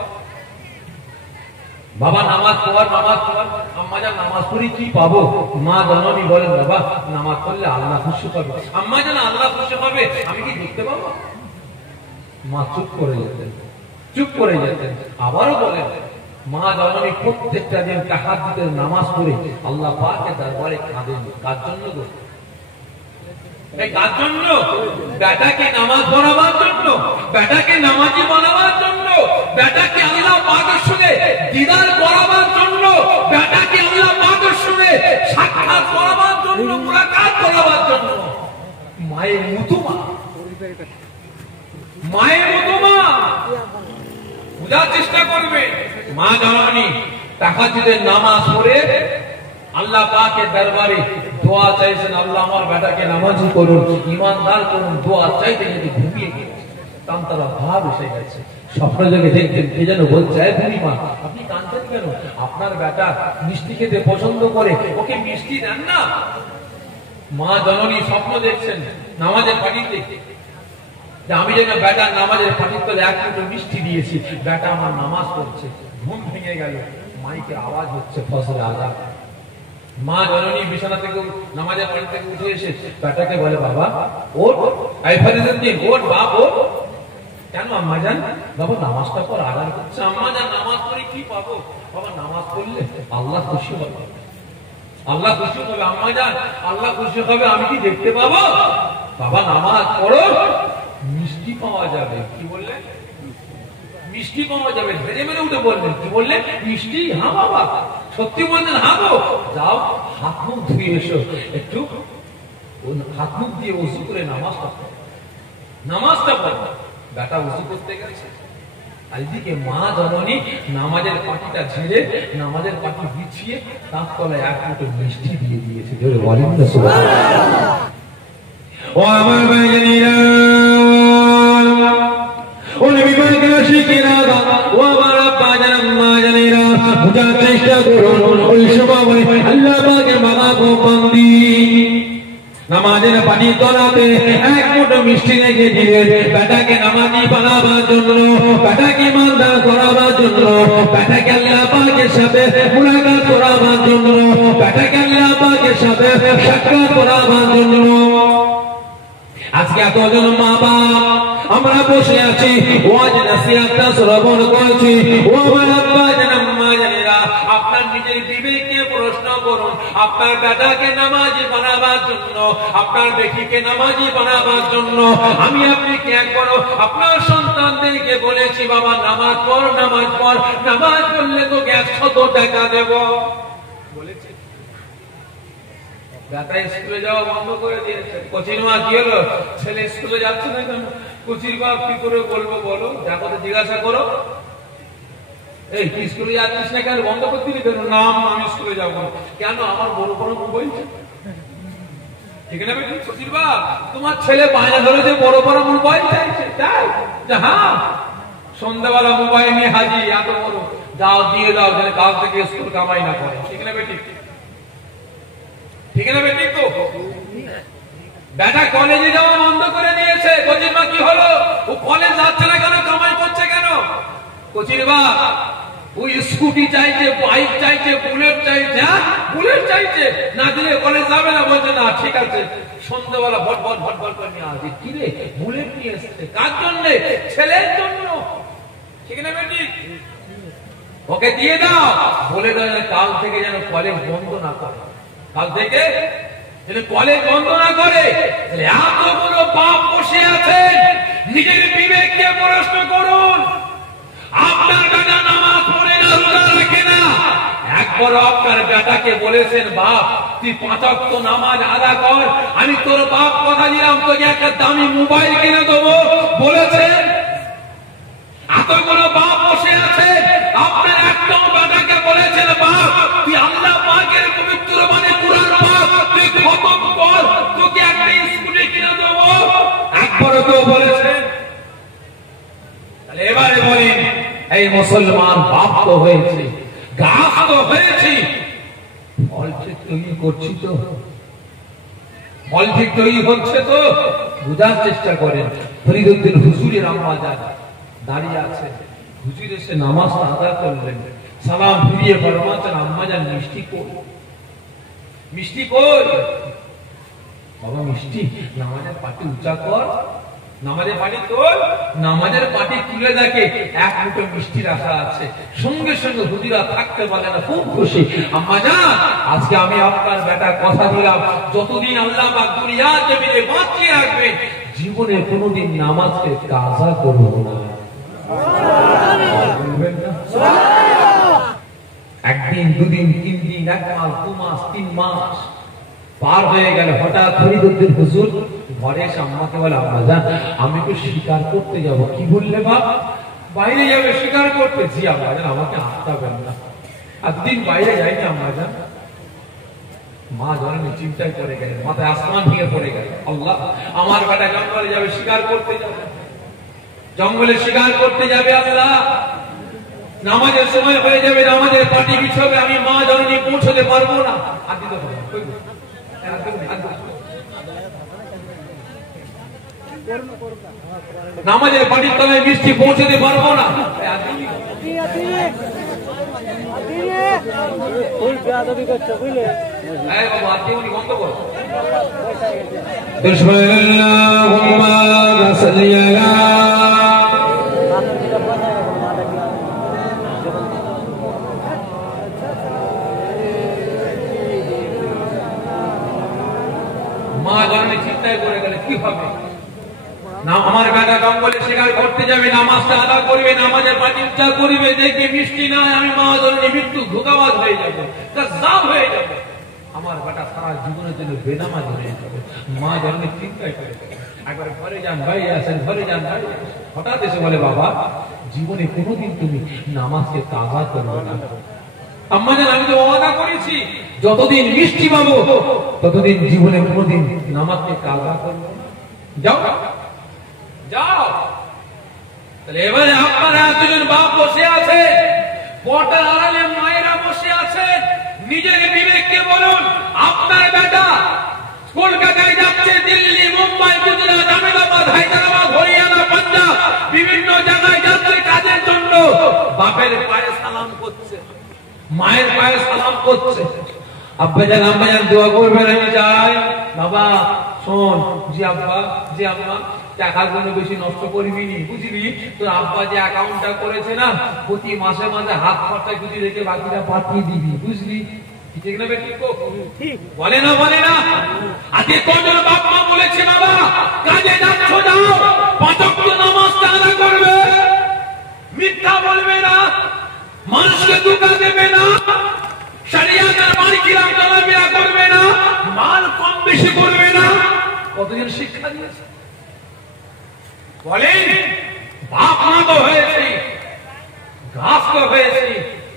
বাবা নামাজ পড়, নামাজ পড়। আম্মা জান নামাজ পড়ি কি পাবো? মা জননী বলেন, বাবা নামাজ পড়লে আল্লাহ খুশি হবে। আম্মা জান আল্লাহ খুশি হবে আমি কি দেখতে পাবো? মা চুপ করে যেতেন, চুপ করে যেতেন। আবারও বলেন, মা জননী প্রত্যেকটা দিন তাহাজ্জুদের নামাজ পড়ে আল্লাহ পাকের দরবারে কাঁদেন। কার জন্য গো? এই কার জন্য? বেটাকে নামাজ পড়াবার জন্য, বেটাকে নামাজি বানাবার জন্য, বেটাকে আল্লাহ পাকের সঙ্গে দিদার করাবার জন্য, বেটাকে আল্লাহ পাকের সঙ্গে সাক্ষাৎ করাবার জন্য, মুলাকাত করাবার জন্য। মায়ের মতো মা, মায়ের মতো মা। বুঝার চেষ্টা করবে। মা জননী তাহাজ্জুদের নামাজ পড়ে আল্লাহ পাকের দরবারে দোয়া চাইছেন, আল্লাহ আমার বেটাকে নামাজি করুন, ঈমানদার করুন। দোয়া চাইতে যদি ঘুমিয়ে গেছে, তারা ভাব এসে গেছে। স্বপ্ন জেগে দেখতেন কে যেন বলছে, বুড়িমা আপনি কাঁদছেন কেন? আপনার বেটা মিষ্টি খেতে পছন্দ করে, ওকে মিষ্টি দেন না। মা জননী স্বপ্ন দেখছেন নামাজের পাটিতে, আমি যেন বেটার নামাজের পাটির তলে এক মুঠো মিষ্টি দিয়েছি, বেটা আমার নামাজ পড়ছে। ঘুম ভেঙে গেল, মাইকে আওয়াজ হচ্ছে ফজর আযান। মা জননী বিছানা থেকে নামাজের পাটি থেকে উঠে এসে বেটাকে বলে, বাবা ওঠ, এই ফরিদউদ্দিন ওঠ, বাপ ওঠ। কেন আম্মা জান? বাবা নামাজটা পর আযান করছে। আম্মা জান নামাজ পড়ে কি পাবো? বাবা নামাজ পড়লে আল্লাহ খুশি হবে, আল্লাহ খুশি হবে। আম্মা জান আল্লাহ খুশি হবে আমি কি দেখতে পাবো? বাবা নামাজ পড়ো, মিষ্টি পাওয়া যাবে। কি বললেন? মিষ্টি পাওয়া যাবে। ধীরে মেরে উঠে বললেন, কি বললেন? মিষ্টি? হ্যাঁ বাবা। সত্যি বললেন? হ্যাঁ গো। যাও হাত মুখ ধুয়ে এসো, একটু হাত মুখ দিয়ে ওযু করে নামাজটা পড়ো, নামাজটা পড়ো। বেটা ওযু করতে গেছে, এইদিকে মা জননী নামাজের পাটিটা ঝেড়ে নামাজের পাটি বিছিয়ে তার তলায় এক মুঠো মিষ্টি দিয়ে দিয়েছে। জোরে বলেন না সুবহানাল্লাহ। ও আমার ভাইজানেরা, ও নবী পাকের আশিকেরা, ও আমার আব্বা জান আম্মা জানেরা, বুঝার চেষ্টা করুন। ওই সময় আল্লাহ পাকের বাবা বান্দি নামাজের পানি তলাতে এক মুঠো মিষ্টি রেখে দিলেন বেটাকে নামাজি বানাবার জন্য, বেটাকে ঈমানদার করাবার জন্য, বেটাকে আল্লাহ পাকের সাথে মুলাকাত করাবার জন্য, বেটাকে আল্লাহ পাকের সাথে সাক্ষাৎ করাবার জন্য। আজকে এতজন মা বাপ আমরা বসে আছি, ওয়াজ নসিহতটা শ্রবণ করছি। ও আমার আব্বা জান আম্মা জানেরা, আপনার নিজের বিবেককে প্রশ্ন করুন। আপনার বেটাকে নামাজি বানাবার জন্য, আপনার বেটিকে নামাজি বানাবার জন্য আমি আপনি কি একবার আপনার সন্তানদেরকে বলেছি, বাবা নামাজ পড়, নামাজ পড়, নামাজ পড়লে তোকে 100 টাকা দেব বলেছি? বেটা স্কুলে যাওয়া বন্ধ করে দিয়েছে। কোচির মা কি হলো? ছেলে স্কুলে যাচ্ছে না কেন? কোচির বাপ কি করে বলবো বলো? দেখো তো জিজ্ঞাসা করো, এই তুই স্কুলে যাচ্ছিস না কেন? বন্ধ করতে দিবি কেন? না আমি স্কুলে যাবো। কেন? আমার বড় বড় মোবাইল, ঠিক না বেটি? কোচির বাপ তোমার ছেলে বায়না ধরেছে বড় বড় মোবাইল চাইছে, তাই? হ্যাঁ, সন্ধ্যাবেলা মোবাইল নিয়ে হাজির, এত বড়, যাও দিয়ে দাও যেন কাল থেকে স্কুল কামাই না করে, ঠিক না বেটি? ঠিক না বেটি? তো বেটা কলেজে যাওয়া বন্ধ করে দিয়েছে। কোচির মা কি হলো? ও কলেজ যাচ্ছে না কেন? কামাই করছে কেন? কোচির বাপ ওই স্কুটি চাইছে, বাইক চাইছে, বুলেট চাইছে। বুলেট চাইছে, না দিলে কলেজ যাবে না। বলছে না ঠিক আছে, সন্ধ্যাবেলা ভট ভট ভট ভট করে নিয়ে আসবে। কি রে বুলেট নিয়ে এসেছে? কার জন্য? ছেলের জন্য, ঠিক না বেটি? ওকে দিয়ে দাও, বলে দাও কাল থেকে যেন কলেজ বন্ধ না করে, কাল থেকে যেন কলেজ বন্ধ না করে। এতগুলো বাপ বসে আছেন, নিজের বিবেককে প্রশ্ন করুন। আপনার বেটা নামাজ পড়ে না, রোজা রাখে না, একবার আপনার বেটাকে বলেছেন, বাপ তুই 5 ওয়াক্ত নামাজ আদা কর, আমি তোর বাপ কথা দিলাম তোকে একটা দামি মোবাইল কিনে দেবো, বলেছেন? এতগুলো বাপ বসে আছে, আপনার একটাও বেটাকে বলেছেন, বাপ তুই আল্লাহ পাকের পবিত্র বাণী কুরআন পাক তুই খতম কর, তোকে একটা স্কুটি কিনে দেবো? একবারও তো বলেছেন? তাহলে এবারে বলেন, এই মুসলমান বাপ তো হয়েছে, গাছ তো হয়েছি, ফল ঠিক তৈরি করছি তো? ফল ঠিক তৈরি হচ্ছে তো? বুঝার চেষ্টা করেন। ফরিদউদ্দিন হুজুরের আম্মা জান দাঁড়িয়ে আছে, হুজুর এসে নামাজ আদায় করলেন, সালাম ফিরিয়ে ফরমাচ্ছেন, আম্মা জান মিষ্টি কই? মিষ্টি কই? বাবা মিষ্টি, নামাজের পাটি উঁচা কর, নামাজের পাটি তোল। নামাজের পাটি তুলে দেখে এক মুঠো মিষ্টি রাখা আছে। সঙ্গে সঙ্গে হুজুরা থাকতে পারে না, খুব খুশি। আম্মা জান, আজকে আমি আপনার বেটা কথা দিলাম, যতদিন আল্লাহ পাক দুনিয়া জমিনে বাঁচিয়ে রাখবে, জীবনে কোনোদিন নামাজকে কাজা করব না। একদিন, দুদিন, 3 দিন, 1 মাস, 2 মাস, 3 মাস পার হয়ে গেল। হঠাৎ ফরিদউদ্দিন হুজুর ঘরে এসে আম্মাকে বলে, আম্মা জান আমি একটু শিকার করতে যাব। কি বললে বাপ? বাইরে যাবে শিকার করতে? জি আম্মা জান, আমাকে আটকাবেন না। একদিন বাইরে যাইনি আম্মা জান। মা জননী চিন্তায় পড়ে গেলেন, মাথায় আসমান ভেঙে পড়ে গেল। আল্লাহ, আমার বেটা জঙ্গলে যাবে, শিকার করতে যাবে, জঙ্গলে শিকার করতে যাবে। আল্লাহ, নামাজের সময় হয়ে যাবে, নামাজের পাটি বিছাবে, আমি মা জননী পৌঁছতে পারবো না। নামাজের পাটির তলায় মিষ্টি পৌঁছতে পারবো না। বন্ধ করো। মা জননী চিন্তায় পড়ে গেলে কি হবে? না, আমার বেটা জঙ্গলে শিকার করতে যাবে, নামাজটা আদা করবে, নামাজের পাটি উচ্চার করবে, দেখবে মিষ্টি নাই, আমি মা জননী মৃত্যু ধোঁকাবাজ হয়ে যাবো, কায্যাব হয়ে যাবো, আমার বেটা সারা জীবনের জন্য বেনামাজ হয়ে যাবে। মা জননী চিন্তায় পড়ে গেলে একবার ঘরে যান, ভাই আসেন, ঘরে যান, ভাই। হঠাৎ এসে বলে, বাবা জীবনে কোনোদিন তুমি নামাজকে কাযা করবে না। আম্মা জান, আমি তো ওয়াদা করেছি যতদিন মিষ্টি পাবো ততদিন জীবনে কোনোদিন নামাজকে কাযা করবো না। যাও যাও। তাহলে এবারে আপনারা এতজন বাপ বসে আছে, পর্দার আড়ালে মায়েরা বসে আছে, নিজের বিবেককে বলুন, আপনার বেটা কলকাতায় যাচ্ছে, দিল্লি, মুম্বাই, গুজরাট, আহমেদাবাদ, হায়দ্রাবাদ, হরিয়ানা, পাঞ্জাব, বিভিন্ন জায়গায় যাচ্ছে কাজের জন্য, বাপের পায়ে সালাম করছে, মায়ের পায়ে সালাম করছে। আব্বা জান, আম্মা জান দোয়া করবেন, আমি যাই। বাবা শোন, জি আব্বা, জি আম্মা, টাকাগুলো বেশি নষ্ট করবি নি, বুঝলি? তোর আব্বা যে অ্যাকাউন্টটা করেছে না, প্রতি মাসে মাসে হাত খরচায় কিছু রেখে বাকিটা পাঠিয়ে দিবি, বুঝলি? ঠিক না বেটি? বলে না, বলে না? আজকে কজন বাপ মা বলেছে, বাবা কাজে যাচ্ছ, যাও, 5 ওয়াক্ত নামাজটা আদা করবে, মিথ্যা বলবে না, মানুষকে ধোঁকা দেবে না, শরিয়াতের বাণী খিলাফ চলাফেরা করবে না, মাল কম বেশি করবে না। কতজন শিক্ষা দিয়েছে? বলেন, বাপ মা তো হয়েছি, গাছ তো হয়েছি,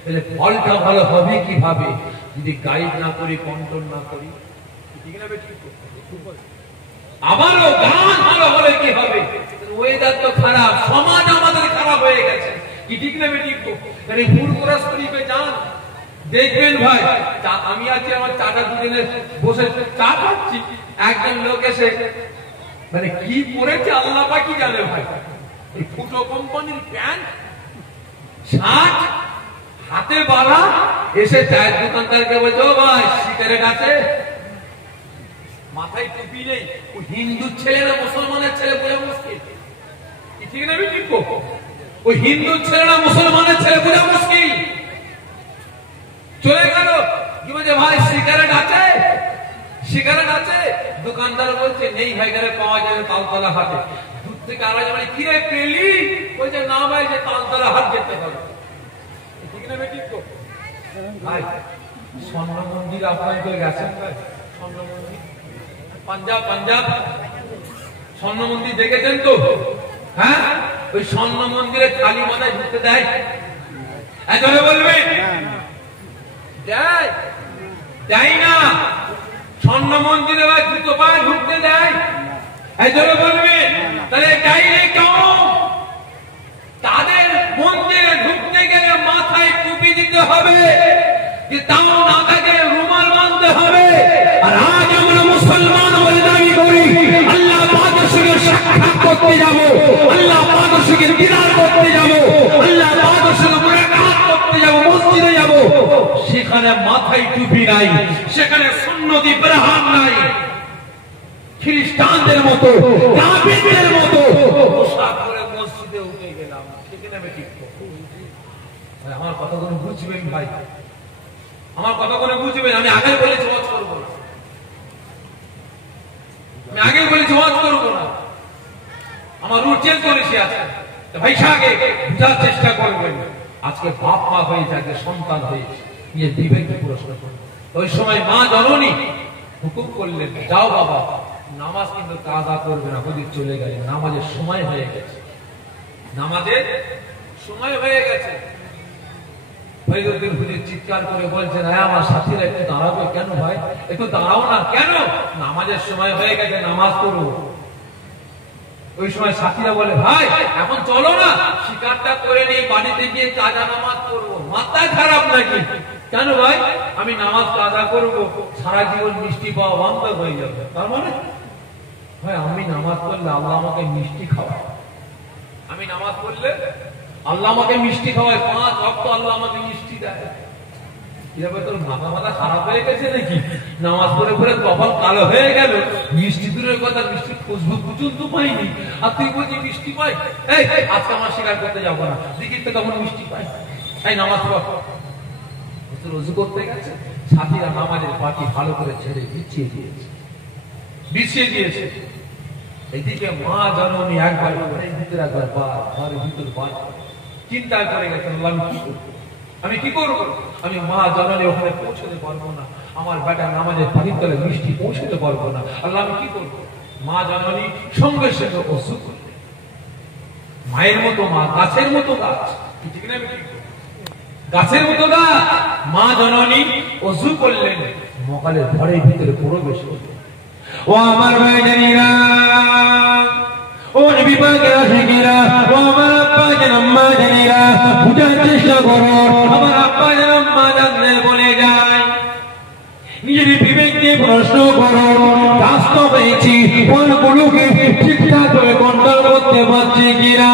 তাহলে ফলটা ভালো হবে কিভাবে যদি গাইড না করি, কন্ট্রোল না করি? ঠিক না বেটি? আবারও গান ভালো হলে কি হবে? ওয়েদার তো খারাপ, সমাজ আমাদের খারাপ হয়ে গেছে, কি ঠিক না বেটি? ফুরফুরা শরীফে যান, দেখবেন ভাই, আমি আছি আমার চাটা দুজনে বসে চা খাচ্ছি, একজন লোক এসে মানে কি পরেছে আল্লাহ পাকি জানে ভাই, এই ফুটো কোম্পানির প্যান্ট, শার্ট, হাতে বালা, এসে চায়ের দোকানদারকে বলছে, ও ভাই সিগারেট আছে? মাথায় টুপি নেই, ও হিন্দুর ছেলে না মুসলমানের ছেলে বোঝা মুশকিল, ঠিক না বেটি? ওই হিন্দুর ছেলে না মুসলমানের ছেলে বোঝা মুশকিল। চলে গেল, কি বলছে, ভাই সিগারেট আছে? সিগারেট আছে? দোকানদার বলছে নেই ভাই, ঘরে পাওয়া যাবে তালতলা হাটে। দূর থেকে আওয়াজ মানে, কি রে পেলি? বলছে না ভাই, যে তালতলা হাট যেতে হবে। ঠিক না বেটি? ভাই স্বর্ণ মন্দির আপনার করে গেছেন ভাই? স্বর্ণ মন্দির পাঞ্জাব স্বর্ণ মন্দির দেখেছেন তো? হ্যাঁ, ওই স্বর্ণ মন্দিরে খালি মাথায় ঢুকতে দেয়? এজন্য বলবেন দেয় না। স্বর্ণ মন্দিরে ভাই জুতো পায়ে ঢুকতে দেয়? এজন্য বলবেন তাহলে ডাইরেক্ট তাদের মন্দিরে ঢুকতে গেলে মাথায় টুপি দিতে হবে, যে তাও না থাকে রুমাল বাঁধতে হবে। আর আজ আমরা মুসলমান বলে দাবি করি, আল্লাহ পাকের সঙ্গে সাক্ষাৎ করতে যাব, আল্লাহ পাকের সঙ্গে দিদার করতে যাব, আল্লাহ পাকের সঙ্গে মুলাকাত করতে যাব, মসজিদে যাব, সেখানে মাথায় টুপি নাই, সেখানে সুন্নতি বিরহান নাই, খ্রিস্টানদের মতো কাফিরদের মতো পোশাক পরে মসজিদে উঠে গেলাম। ঠিক না ঠিক? আমার কথাগুলো বুঝবেন ভাই, আমার কথাগুলো বুঝবেন। আমি আগে বলেছি ওয়াজ করব না, আমি আগে বলেছি ওয়াজ করব না, আমার রুট চেঞ্জ করেছি আজকে। ভাই আগে বুঝার চেষ্টা করবেন। আজকে বাপ মা হয়ে যাকে সন্তান হয়েছে, নিয়ে বিবেককে পুরস্কার করবেন। ওই সময় মা জননী হুকুম করলেন, যাও বাবা নামাজ কিন্তু কাজা করবে না, হুজুর চলে গেলেন, নামাজের সময় হয়ে গেছে, নামাজের সময় হয়ে গেছে। ফরিদউদ্দিন হুজুর চিৎকার করে বলছেন, হ্যাঁ আমার সাথীরা একটু দাঁড়াবে। কেন ভাই একটু দাঁড়াও না? কেন? নামাজের সময় হয়ে গেছে, নামাজ করবো। ওই সময় সাথীরা বলে, ভাই এখন চলো না শিকারটা করে নিয়ে বাড়িতে গিয়ে কাজা নামাজ করবো। মাথায় খারাপ নাকি? কেন ভাই? আমি নামাজ কাজা করবো, সারা জীবন মিষ্টি পাওয়া বন্ধ হয়ে যাবে। তার মানে ভাই আমি নামাজ পড়লে আল্লাহ আমাকে মিষ্টি খাওয়ায়, আমি নামাজ পড়লে আল্লাহ আমাকে মিষ্টি খাওয়ায়, 5 ওয়াক্ত আল্লাহ আমাকে মিষ্টি দেয়। এভাবে তোর মাথা খারাপ হয়ে গেছে নাকি? নামাজ পড়ে পড়ে কপাল কালো হয়ে গেল, মিষ্টি দূরের কথা মিষ্টি খুশবু পর্যন্ত পাইনি, আর তুই বলছি মিষ্টি পাই। এই আজকে আমার শিকার করতে যাবো না, দিদির তো কেমন মিষ্টি পাই। এই নামাজ পড়, রোজু করতে গেছে, সাথীরা নামাজের পাটি ভালো করে ছেড়ে বিছিয়ে দিয়েছে। এদিকে মা জননী একবার ঘরের ভিতরে একবার ঘরের ভিতর চিন্তা করে গেছেন, আমি কি করবো? আমি মা জননী ওখানে পৌঁছতে পারবো না, আমার বেটা নামাজের পানির তলে মিষ্টি পৌঁছতে পারবো না, আল্লাহ আমি কি করবো? মা জননী সঙ্গে সঙ্গে অজু করলেন। মায়ের মতো মা, গাছের মতো গাছ, ঠিক না? গাছের মতো গাছ মা জননী অজু করলেন, মকালের ঘরের ভিতরে প্রবেশ করলেন। ও আমার ভাই জানিরা, ও নবী পাকের আশিকেরা, ও আমার আব্বা জান আম্মা জানিরা, বুঝার চেষ্টা করো। আমার আব্বা জান আম্মা জানদের বলে যায়, নিজের বিবেককে প্রশ্ন করো, রাস্ত হয়েছি ফলগুলোকে ঠিকঠাক করে কন্ট্রোল করতে পারছি কিনা।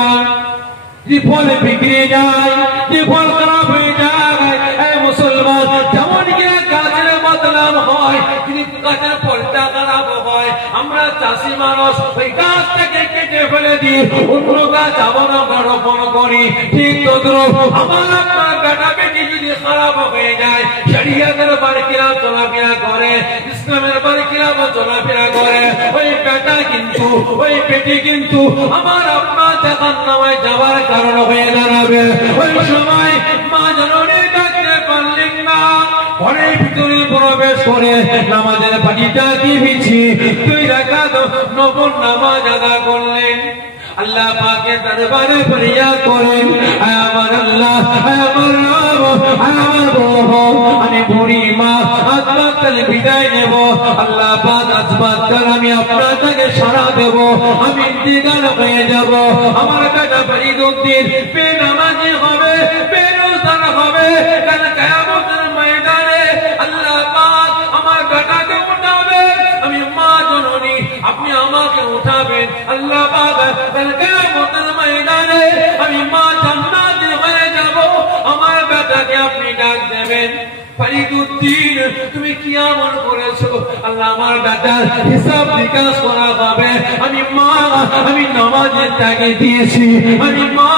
যে ফল বিগড়ে যায়, যে ফল খারাপ হয়ে যায়, মুসলমান যেমন কিনা গাছের বদনাম হয়, যদি গাছের ফলটা খারাপ হয়, আমরা চাষি মানুষ ওই গাছটাকে কেটে ফেলে দিই, অন্য গাছ আবার আমরা রোপণ করি। ঠিক তদ্রুপ আমার আপনার বেটা বেটি যদি খারাপ হয়ে যায়, শরিয়তের বারকিরা চলাফেরা করে, ইসলামের বারকিরা চলাফেরা করে, ওই বেটা কিন্তু ওই বেটি কিন্তু আমার আপনার জাহান্নামে যাওয়ার কারণ হয়ে দাঁড়াবে। ওই সময় মা জননী ডাকতে পারলেন না, ঘরের ভিতরে প্রবেশ করে নামাজের পাটিটা কি বিছি 2 রাকাত নফল নামাজ আদা করলেন। আল্লাহ পাকের দরবারে ফরিয়াদ করেন, আয় আমার আল্লাহ, আয় আমার রব, আয় আমার প্রভু, আমি বুড়ি মা আজবাত কাল বিদায় নেব। আল্লাহ পাক আজবাত কাল আমি আপনার কাছে সারা দেব, আমি ইন্তিকাল হয়ে যাব। আমার বেটা ফরিদউদ্দিন বেনামাজি হবে, বেরোজা হবে, কাল কিয়ামতের ময়দানে আল্লাহ পাক আমার বেটাকে উঠাবে। আমি মা জননী, আপনি আমাকে উঠাবেন। আল্লাহ পাক কাল কিয়ামতের ময়দানে আমি মা জান্নাতে হয়ে যাব, আমার বেটাকে আপনি ডাক দেবেন, ফরিদউদ্দিন তুমি কি আমল করেছো? আল্লাহ আমার বেটার হিসাব নিকাশ করা হবে। আমি মা, আমি নামাজের ত্যাগে দিয়েছি, আমি মা,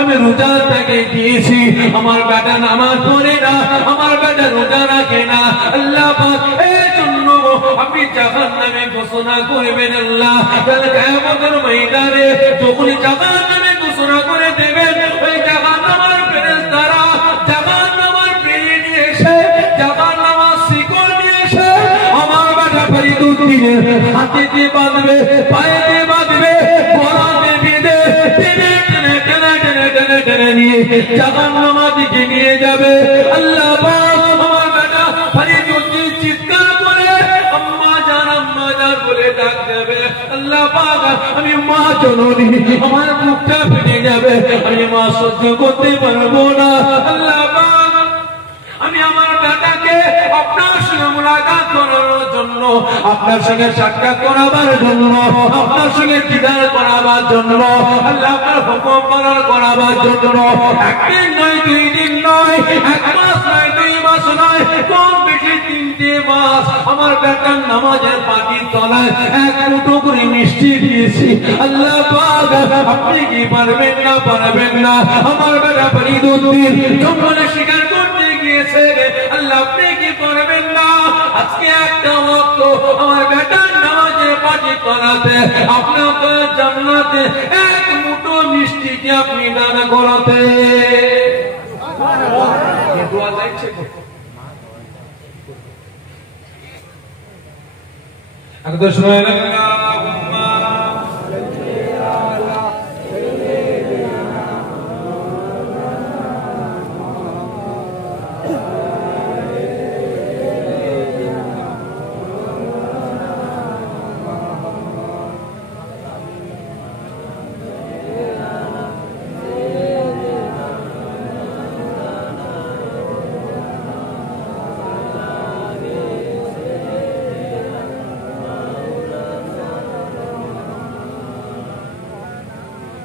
আমি রোজার ত্যাগে দিয়েছি, আমার বেটা নামাজ পড়ে না, আমার বেটা রোজা রাখে না। আল্লাহ পাক এই জন্য আপনি জাহান্নামে ঘোষণা করবেন। আল্লাহ কাল কিয়ামতের ময়দানে যখন জাহান্নামে ঘোষণা করে দেবেন, ওই জাহান্নামের ফেরেশতারা জাহান্নামের পেয়ে নিয়ে বাঁধবে, পায়েতে বাঁধবে, গলাতে বেঁধে টেনে টেনে টেনে টেনে টেনে টেনে নিয়ে জাহান্নামের দিকে নিয়ে যাবে। আল্লাহ পাক আমার বেটা ফরিদুদ্দিন চিৎকার করে আম্মা জান বলে ডাক দেবে। আল্লাহ পাক আমি মা জননী, আমার মুখটা ফেটে যাবে, আমি মা সহ্য করতে পারবো না। আল্লাহ পাক আমি আমার বেটাকে আপনার সঙ্গে মুলাকাত করানোর জন্য, আপনার সঙ্গে সাক্ষাৎ করাবার জন্য, আপনার সঙ্গে দিদার করাবার জন্য, আল্লাহ আপনার হুকুম পালন করাবার জন্য একদিন নয়, 2 দিন নয়, 1 মাস নয়, 2 মাস নয়, কম বেশি 3টে মাস আমার বেটার নামাজের পাটির তলায় 1 মুঠো করে মিষ্টি দিয়েছি। আল্লাহ পাক আপনি কি পারবেন না? পারবেন না? আমার বেটা ফরিদুদ্দিন জঙ্গলে শিকার করতে গিয়েছে, আল্লাহ আপনি কি করবেন না? আজকে একটা ওয়াক্ত আমার বেটার নামাজের পাটি করাতে আপনাকে জান্নাতে 1 মুঠো মিষ্টি কি আপনি দান করাতে দোয়া চাইছে গো। একদম শুনে না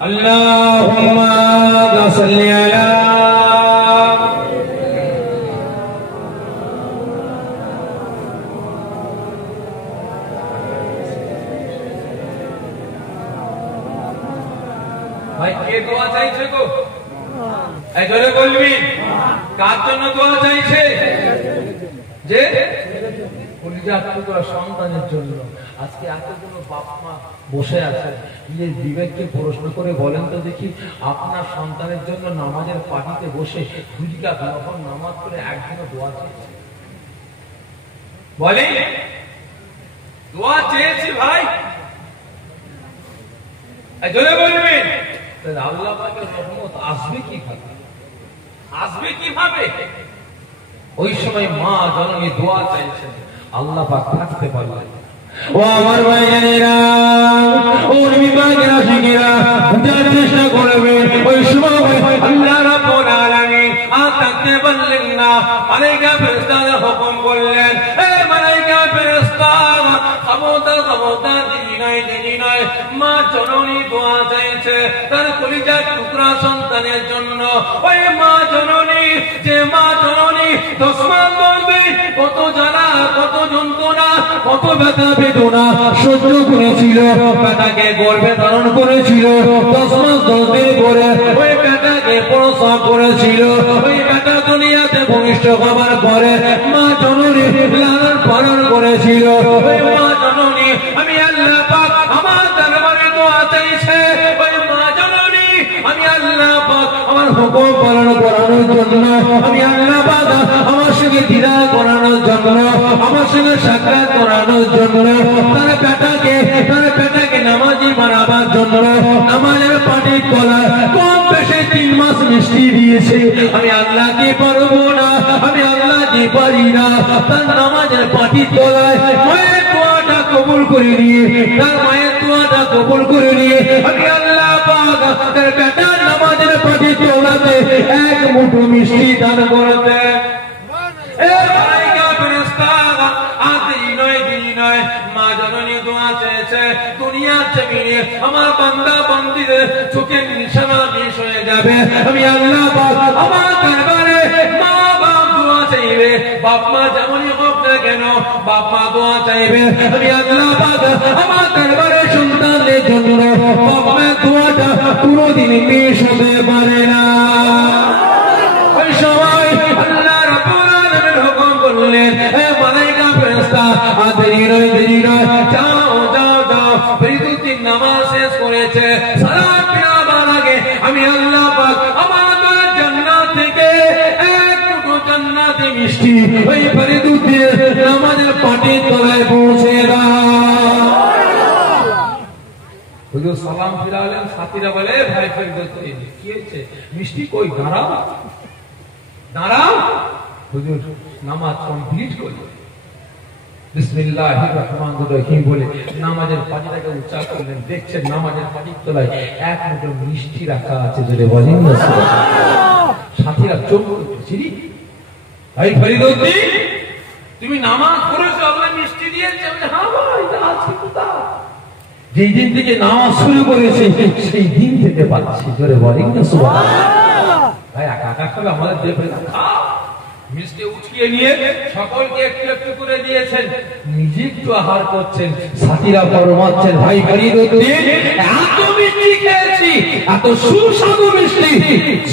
Allahumma salli ala ভাই কে দোয়া চাইছে গো? এই জোরে বলবি কার জন্য দোয়া চাইছে? যে কলিজার টুকরা সন্তানের জন্য। আজকে এতগুলো বাপ মা বসে আছে, নিজের বিবেককে প্রশ্ন করে বলেন তো দেখি, আপনার সন্তানের জন্য নামাজের পাটিতে বসে 2 রাকাত নফল নামাজ পড়ে একদিনও দোয়া চেয়েছে? বলে দোয়া চেয়েছি ভাই, জোরে বলবেন। আল্লাহ পাকের রহমত আসবে কিভাবে? আসবে কিভাবে? ওই সময় মা জননী দোয়া চাইছেন, আল্লাহ পাক থাকতে পারলেন। ও আমার ভাইয়েরা, ও বিভাগেরা শিখেরা যার চেষ্টা করবেন, ওই সময় আল্লাহ রাব্বুল আলামিন আর থাকতে পারলেন না। মালায়েকা ফেরেশতারা হুকুম করলেন, হে মালায়েকা ফেরেশতা, খবরদার খবরদার, দেরি নয়, মা জননী দোয়া চাইছে তার কলিজার টুকরা সন্তানের জন্য। ওই মা জননী, যে মা জননী 10 মাস ধরে কত জ্বালা, কত যন্ত্রণা, কত ব্যথা বেদনা সহ্য করেছিল, বেটাকে গর্ভে ধারণ করেছিল, 10 মাস 10 দিন করে ওই বেটাকে প্রসব করেছিল। ওই বেটা দুনিয়াতে ভূমিষ্ঠ হবার পরে মা জননী লালন পালন করেছিল। ওই মা জননী আমি আল্লাহ পাক আমার দরবারে দোয়া চাইছে, ওই মা জননী আমি আল্লাহ পাক আমার হুকুম পালন করানোর জন্য, আমি আল্লাহ পাক আমার সঙ্গে দিদার করানোর জন্য, আমার সঙ্গে সাক্ষাৎ করানোর জন্য, তার বেটাকে নামাজি বানাবার জন্য নামাজের পাটির তলায় কম বেশি 3 মাস মিষ্টি দিয়েছে। আমি আল্লাহ কি পারবো না? আমি আল্লাহ কি পারি না? তার নামাজের পাটির তলায় মায়ের দোয়াটা কবুল করে নিয়ে, তার মায়ের দোয়াটা কবুল করে নিয়ে আমি আল্লাহ পাক তার বেটার নামাজের পাটির তলাতে 1 মুঠো মিষ্টি দান করতে। মা জননী দোয়া চেয়েছে, দুনিয়ার জমিনে আমার বান্দা বান্দীদের চোখের নিশানা মিশ হয়ে যাবে। আমি আল্লাহ পাক আমার দরবারে মা বাপ দোয়া চাইবে, বাপ মা যেমনই হোক না কেন বাপ মা দোয়া চাইবে। আমি আল্লাহ পাক আমার দরবারে সন্তানদের জন্য বাপ মায়ের দোয়াটা কোনোদিন মিশ হতে পারে না। ওই সময় আল্লাহ রাব্বুল আলামিন হুকুম করলেন, হে মালায়েকা ফেরেশতা, দেরি নয়, যাও যাও যাও। ফরিদুদ্দিন নামাজ শেষ করেছে, সালাত ফিরাবার আগে আমি আল্লাহ পাক আমাদের জান্নাত থেকে 1 মুঠো জান্নাতি মিষ্টি ওই ফরিদুদ্দিন নামাজের পাটির তলায় পৌঁছে দাও। হুজুর সালাম ফিরালেন, সাথীরা বলে ভাই ফেরদৌসী কি হয়েছে, মিষ্টি কই, দাঁড়াও দাঁড়াও। হুজুর নামাজ কমপ্লিট করলেন, বিসমিল্লাহির রহমানির রহিম বলে নামাজের পাটিটাকে উঁচা করলেন, দেখছেন নামাজের পাটির তলায় এক মুঠো মিষ্টি রাখা আছে, যদি বলেন না সুবহানাল্লাহ। সাথীরা চোখ করছে, ভাই ফরিদউদ্দিন তুমি নামাজ পড়েছো, আল্লাহ মিষ্টি দিয়েছে? হ্যাঁ ভাই, আছে কোথায়? যেই দিন থেকে নামাজ শুরু করেছে সেই দিন থেকে পাচ্ছি, জোরে বলেন না সুবহানাল্লাহ। ভাই একা একা খাবে, আমাদের দেবে না, মিষ্টি উঠিয়ে নিয়ে সকলকে একটু একটু করে দিয়েছেন, নিজে একটু আহার করছেন। সাথীরা ফরমাচ্ছেন, ভাই ফরিদউদ্দিন এত মিষ্টি খেয়েছি, এত সুস্বাদু মিষ্টি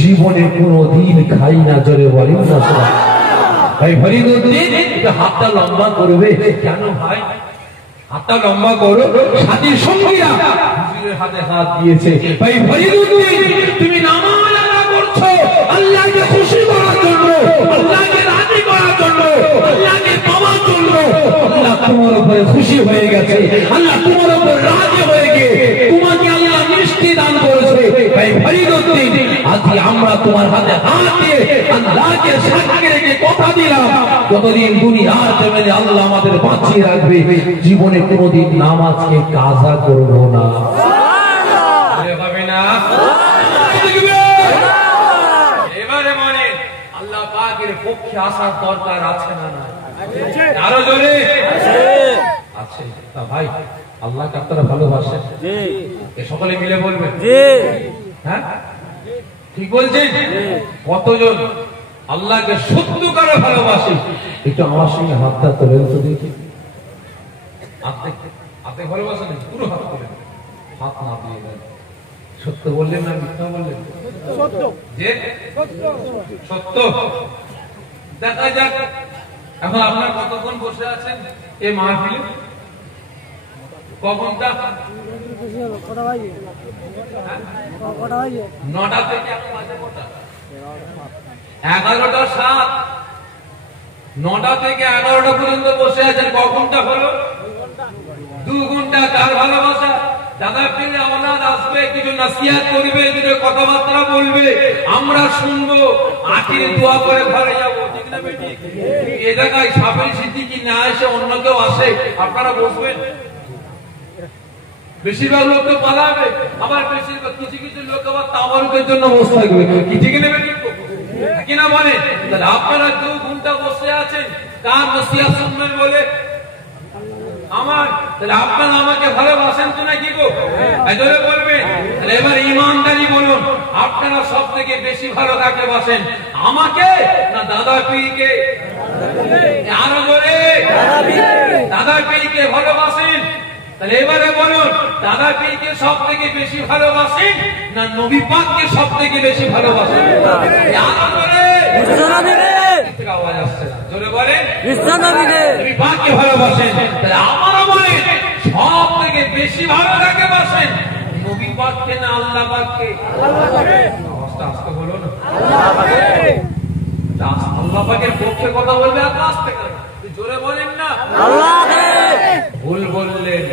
জীবনে কোনোদিন খাই না, জোরে বলেন না সুবহানাল্লাহ। ভাই ফরিদউদ্দিন হাতটা লম্বা করবে, কেন ভাই হাতটা লম্বা করো? সাথীর সঙ্গীরা হুজুরের হাতে হাত দিয়েছে। ভাই ফরিদউদ্দিন তুমি নামাজ আদা করছো আল্লাহকে খুশি করার জন্য, আল্লাহকে রাজি করার জন্য, আল্লাহকে পাওয়ার জন্য। আল্লাহ তোমার উপরে খুশি হয়ে গেছে, আল্লাহ তোমার উপর রাজি হয়ে গিয়ে তোমাকে আল্লাহ মিষ্টি দান করেছে। ভাই ফরিদউদ্দিন আজকে আমরা তোমার হাতে হাত দিয়ে আল্লাহকে সাক্ষী রেখে কথা দিলাম, যতদিন দুনিয়ার জমিনে আল্লাহ আমাদের বাঁচিয়ে রাখবে জীবনে কোনোদিন নামাজকে কাজা করব না। এবারে মনে আল্লাহ পাকের পক্ষে আসার দরকার আছে না? আরো জোরে আছে। ভাই আল্লাহকে আপনারা ভালোবাসেন? সকলে মিলে বলবেন হ্যাঁ, ঠিক বলছেন? কতজন আল্লাহকে সত্যিকারে ভালোবাসে? একটু আমার সঙ্গে হাতটা তোলেন তো দেখি। আপনি ভালোবাসেন? পুরো হাত তোলেন, হাত না দিয়ে দেন। সত্য বললেন না মিথ্যা বললেন? সত্য। দেখা যাক এখন আপনার কতক্ষণ বসে আছেন এই মাহফিলে? কখনটা 9টা থেকে 11:07, 9টা থেকে 11টা পর্যন্ত বসে আছেন। কখনটা হলো 2 ঘন্টা। কার ভালোবাসা? দাদা পীর আওলাদ আসবে, কিছু নসিহত করবে, কিছু কথাবার্তা বলবে, আমরা শুনবো, আখিরে দোয়া করে ঘরে যাবো। ঠিক না বেটি? এ জায়গায় সাফের সিদ্দিকী না এসে অন্য কেউ আসে, আপনারা বসবেন? বেশিরভাগ লোক তো পালাবে, আবার বেশিরভাগ কিছু কিছু লোক আবার তাবারুকের জন্য বসে থাকবে। কি ঠিক নেবে কিনা বলে? আপনারা 2 ঘন্টা বসে আছেন, কার নসিহত শুনবেন বলে? আমার। তাহলে আপনারা আমাকে ভালোবাসেন তো নাকি গো? এজন্য বলবেন। তাহলে এবার ইমানদারি বলুন, আপনারা সব থেকে বেশি ভালো কাকে বাসেন, আমাকে না দাদা পীরকে? আরো জোরে। দাদা পীরকে ভালোবাসেন? তাহলে এবারে বলুন, দাদা পীরকে সব থেকে বেশি ভালোবাসেন না নবী পাককে সব থেকে বেশি ভালোবাসেন? আরো জোরে। আওয়াজ আসছে না, জোরে বলেন। নবী পাককে ভালোবাসেন? তাহলে আমারও বলেন, সব থেকে বেশি ভালো কাকে বাসেন, নবী পাককে না আল্লাহ পাককে? আওয়াজটা আস্তে বলুন। আল্লাহ পাকের পক্ষে কথা বলবে আর আস্তে করে, জোরে বলেন না। ভুল বললেন।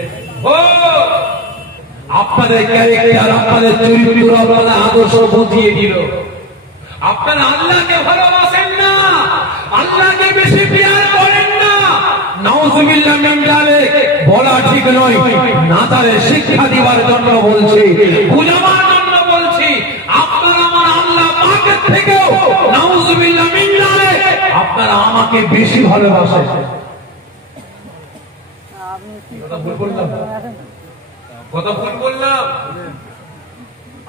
আপনাদের ক্যারেক্টার, আপনাদের চরিত্র, আপনাদের আদর্শ বুঝিয়ে দিল। আপনারা আল্লাহকে ভালোবাসেন না, আল্লাহকে বেশি প্যার করেন না। নাউযুবিল্লাহ মিন যালিক বলা ঠিক নয়, নাজারে শিক্ষা দিবার জন্য বলছি, বুঝাবার জন্য বলছি। আপনারা আমার আল্লাহ পাকের থেকেও নাউযুবিল্লাহ মিন যালিক আপনারা আমাকে বেশি ভালোবাসেন। কথা ভুল বললাম? কথা ভুল বললাম?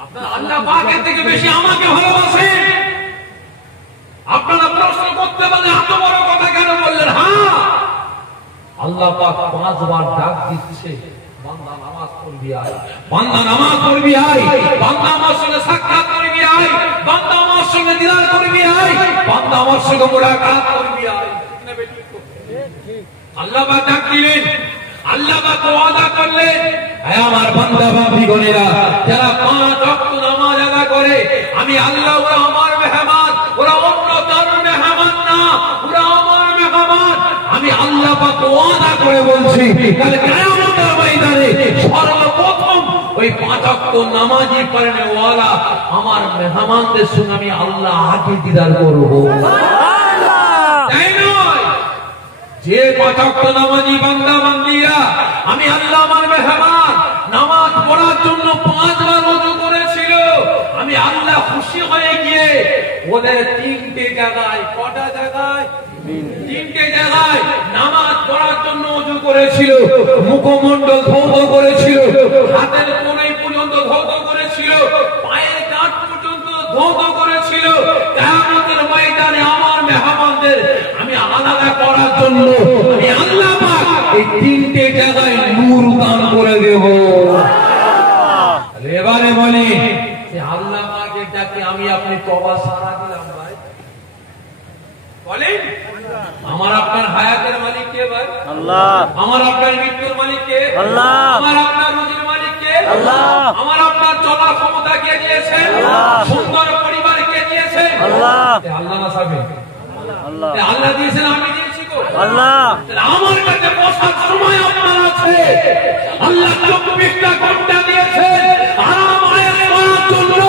আপনারা আল্লাহ পাকের থেকে বেশি আমাকে ভালোবাসেন। আপনারা প্রশ্ন করতে পারেন, এত বড় কথা কেন বললেন? হ্যাঁ, আল্লাহ পাক 5 বার ডাক দিচ্ছে, বান্দা নামাজ পড়বি আয়, বান্দা নামাজ পড়বি আয়, বান্দা আমার সঙ্গে সাক্ষাৎ করবি আয়, বান্দা আমার সঙ্গে দিদার করবি আয়, বান্দা আমার সঙ্গে মুলাকাত করবি আয়। আল্লাহ পাক ডাক দিলেন, আল্লাহ পাক ওয়াদা করলেন, হে আমার বান্দা বান্দীগণেরা, যারা 5 ওয়াক্ত নামাজ আদা করে, আমি আল্লাহ ওরা আমার মেহমান, ওরা অন্য কারোর মেহমান না, ওরা আমার মেহমান। আমি আল্লাহ পাক ওয়াদা করে বলছি, কাল কিয়ামতের ময়দানে সর্বপ্রথম ওই 5 ওয়াক্ত নামাজি পড়নে ওয়ালা আমার মেহমানদের সঙ্গে আমি আল্লাহ আগে দিদার করব সুবহানাল্লাহ। তাই নয় যে 5 ওয়াক্ত নামাজি বান্দা বান্দিরা আমি আল্লাহ আমার মেহমান নামাজ পড়ার জন্য 5 বার ওযু করেছিল, আমি আল্লাহ খুশি হয়ে গিয়ে ওদের 3টে জায়গায়, কটা জায়গায়? 3টে জায়গায় নামাজ পড়ার জন্য ওযু করেছিল, মুখমণ্ডল ধৌত করেছিল, হাতের কোণে পর্যন্ত ধৌত করেছিল, পায়ের কাঠ পর্যন্ত ধৌত করেছিল। কিয়ামতের ময়দানে আমার মেহমানদের আমি আলাদা করার জন্য আমি আল্লাহ পাক এই 3টে জায়গায় নূর দান করে দেব। এবারে বলি যে আল্লাহ পাকের ডাকে আমি আপনি তওবা সারা দিলাম ভাই, বলেন আমার আপনার হায়াতের মালিক কে ভাই? আল্লাহ। আমার আপনার মৃত্যুর মালিক কে? আল্লাহ। আমার আপনার রুজির মালিক কে? আল্লাহ। আমার আপনার চলার ক্ষমতা কে দিয়েছেন? আল্লাহ। সুন্দর পরিবার কে দিয়েছেন? আল্লাহ। আল্লাহ না সাহেব আল্লাহ, আল্লাহ দিয়েছেন, আমি দিয়েছি গো আল্লাহ। আমার কাছে বসার সময় আপনার আছে, আল্লাহ 24টা ঘন্টা দিয়েছেন আরাম আয়েশ করার জন্য,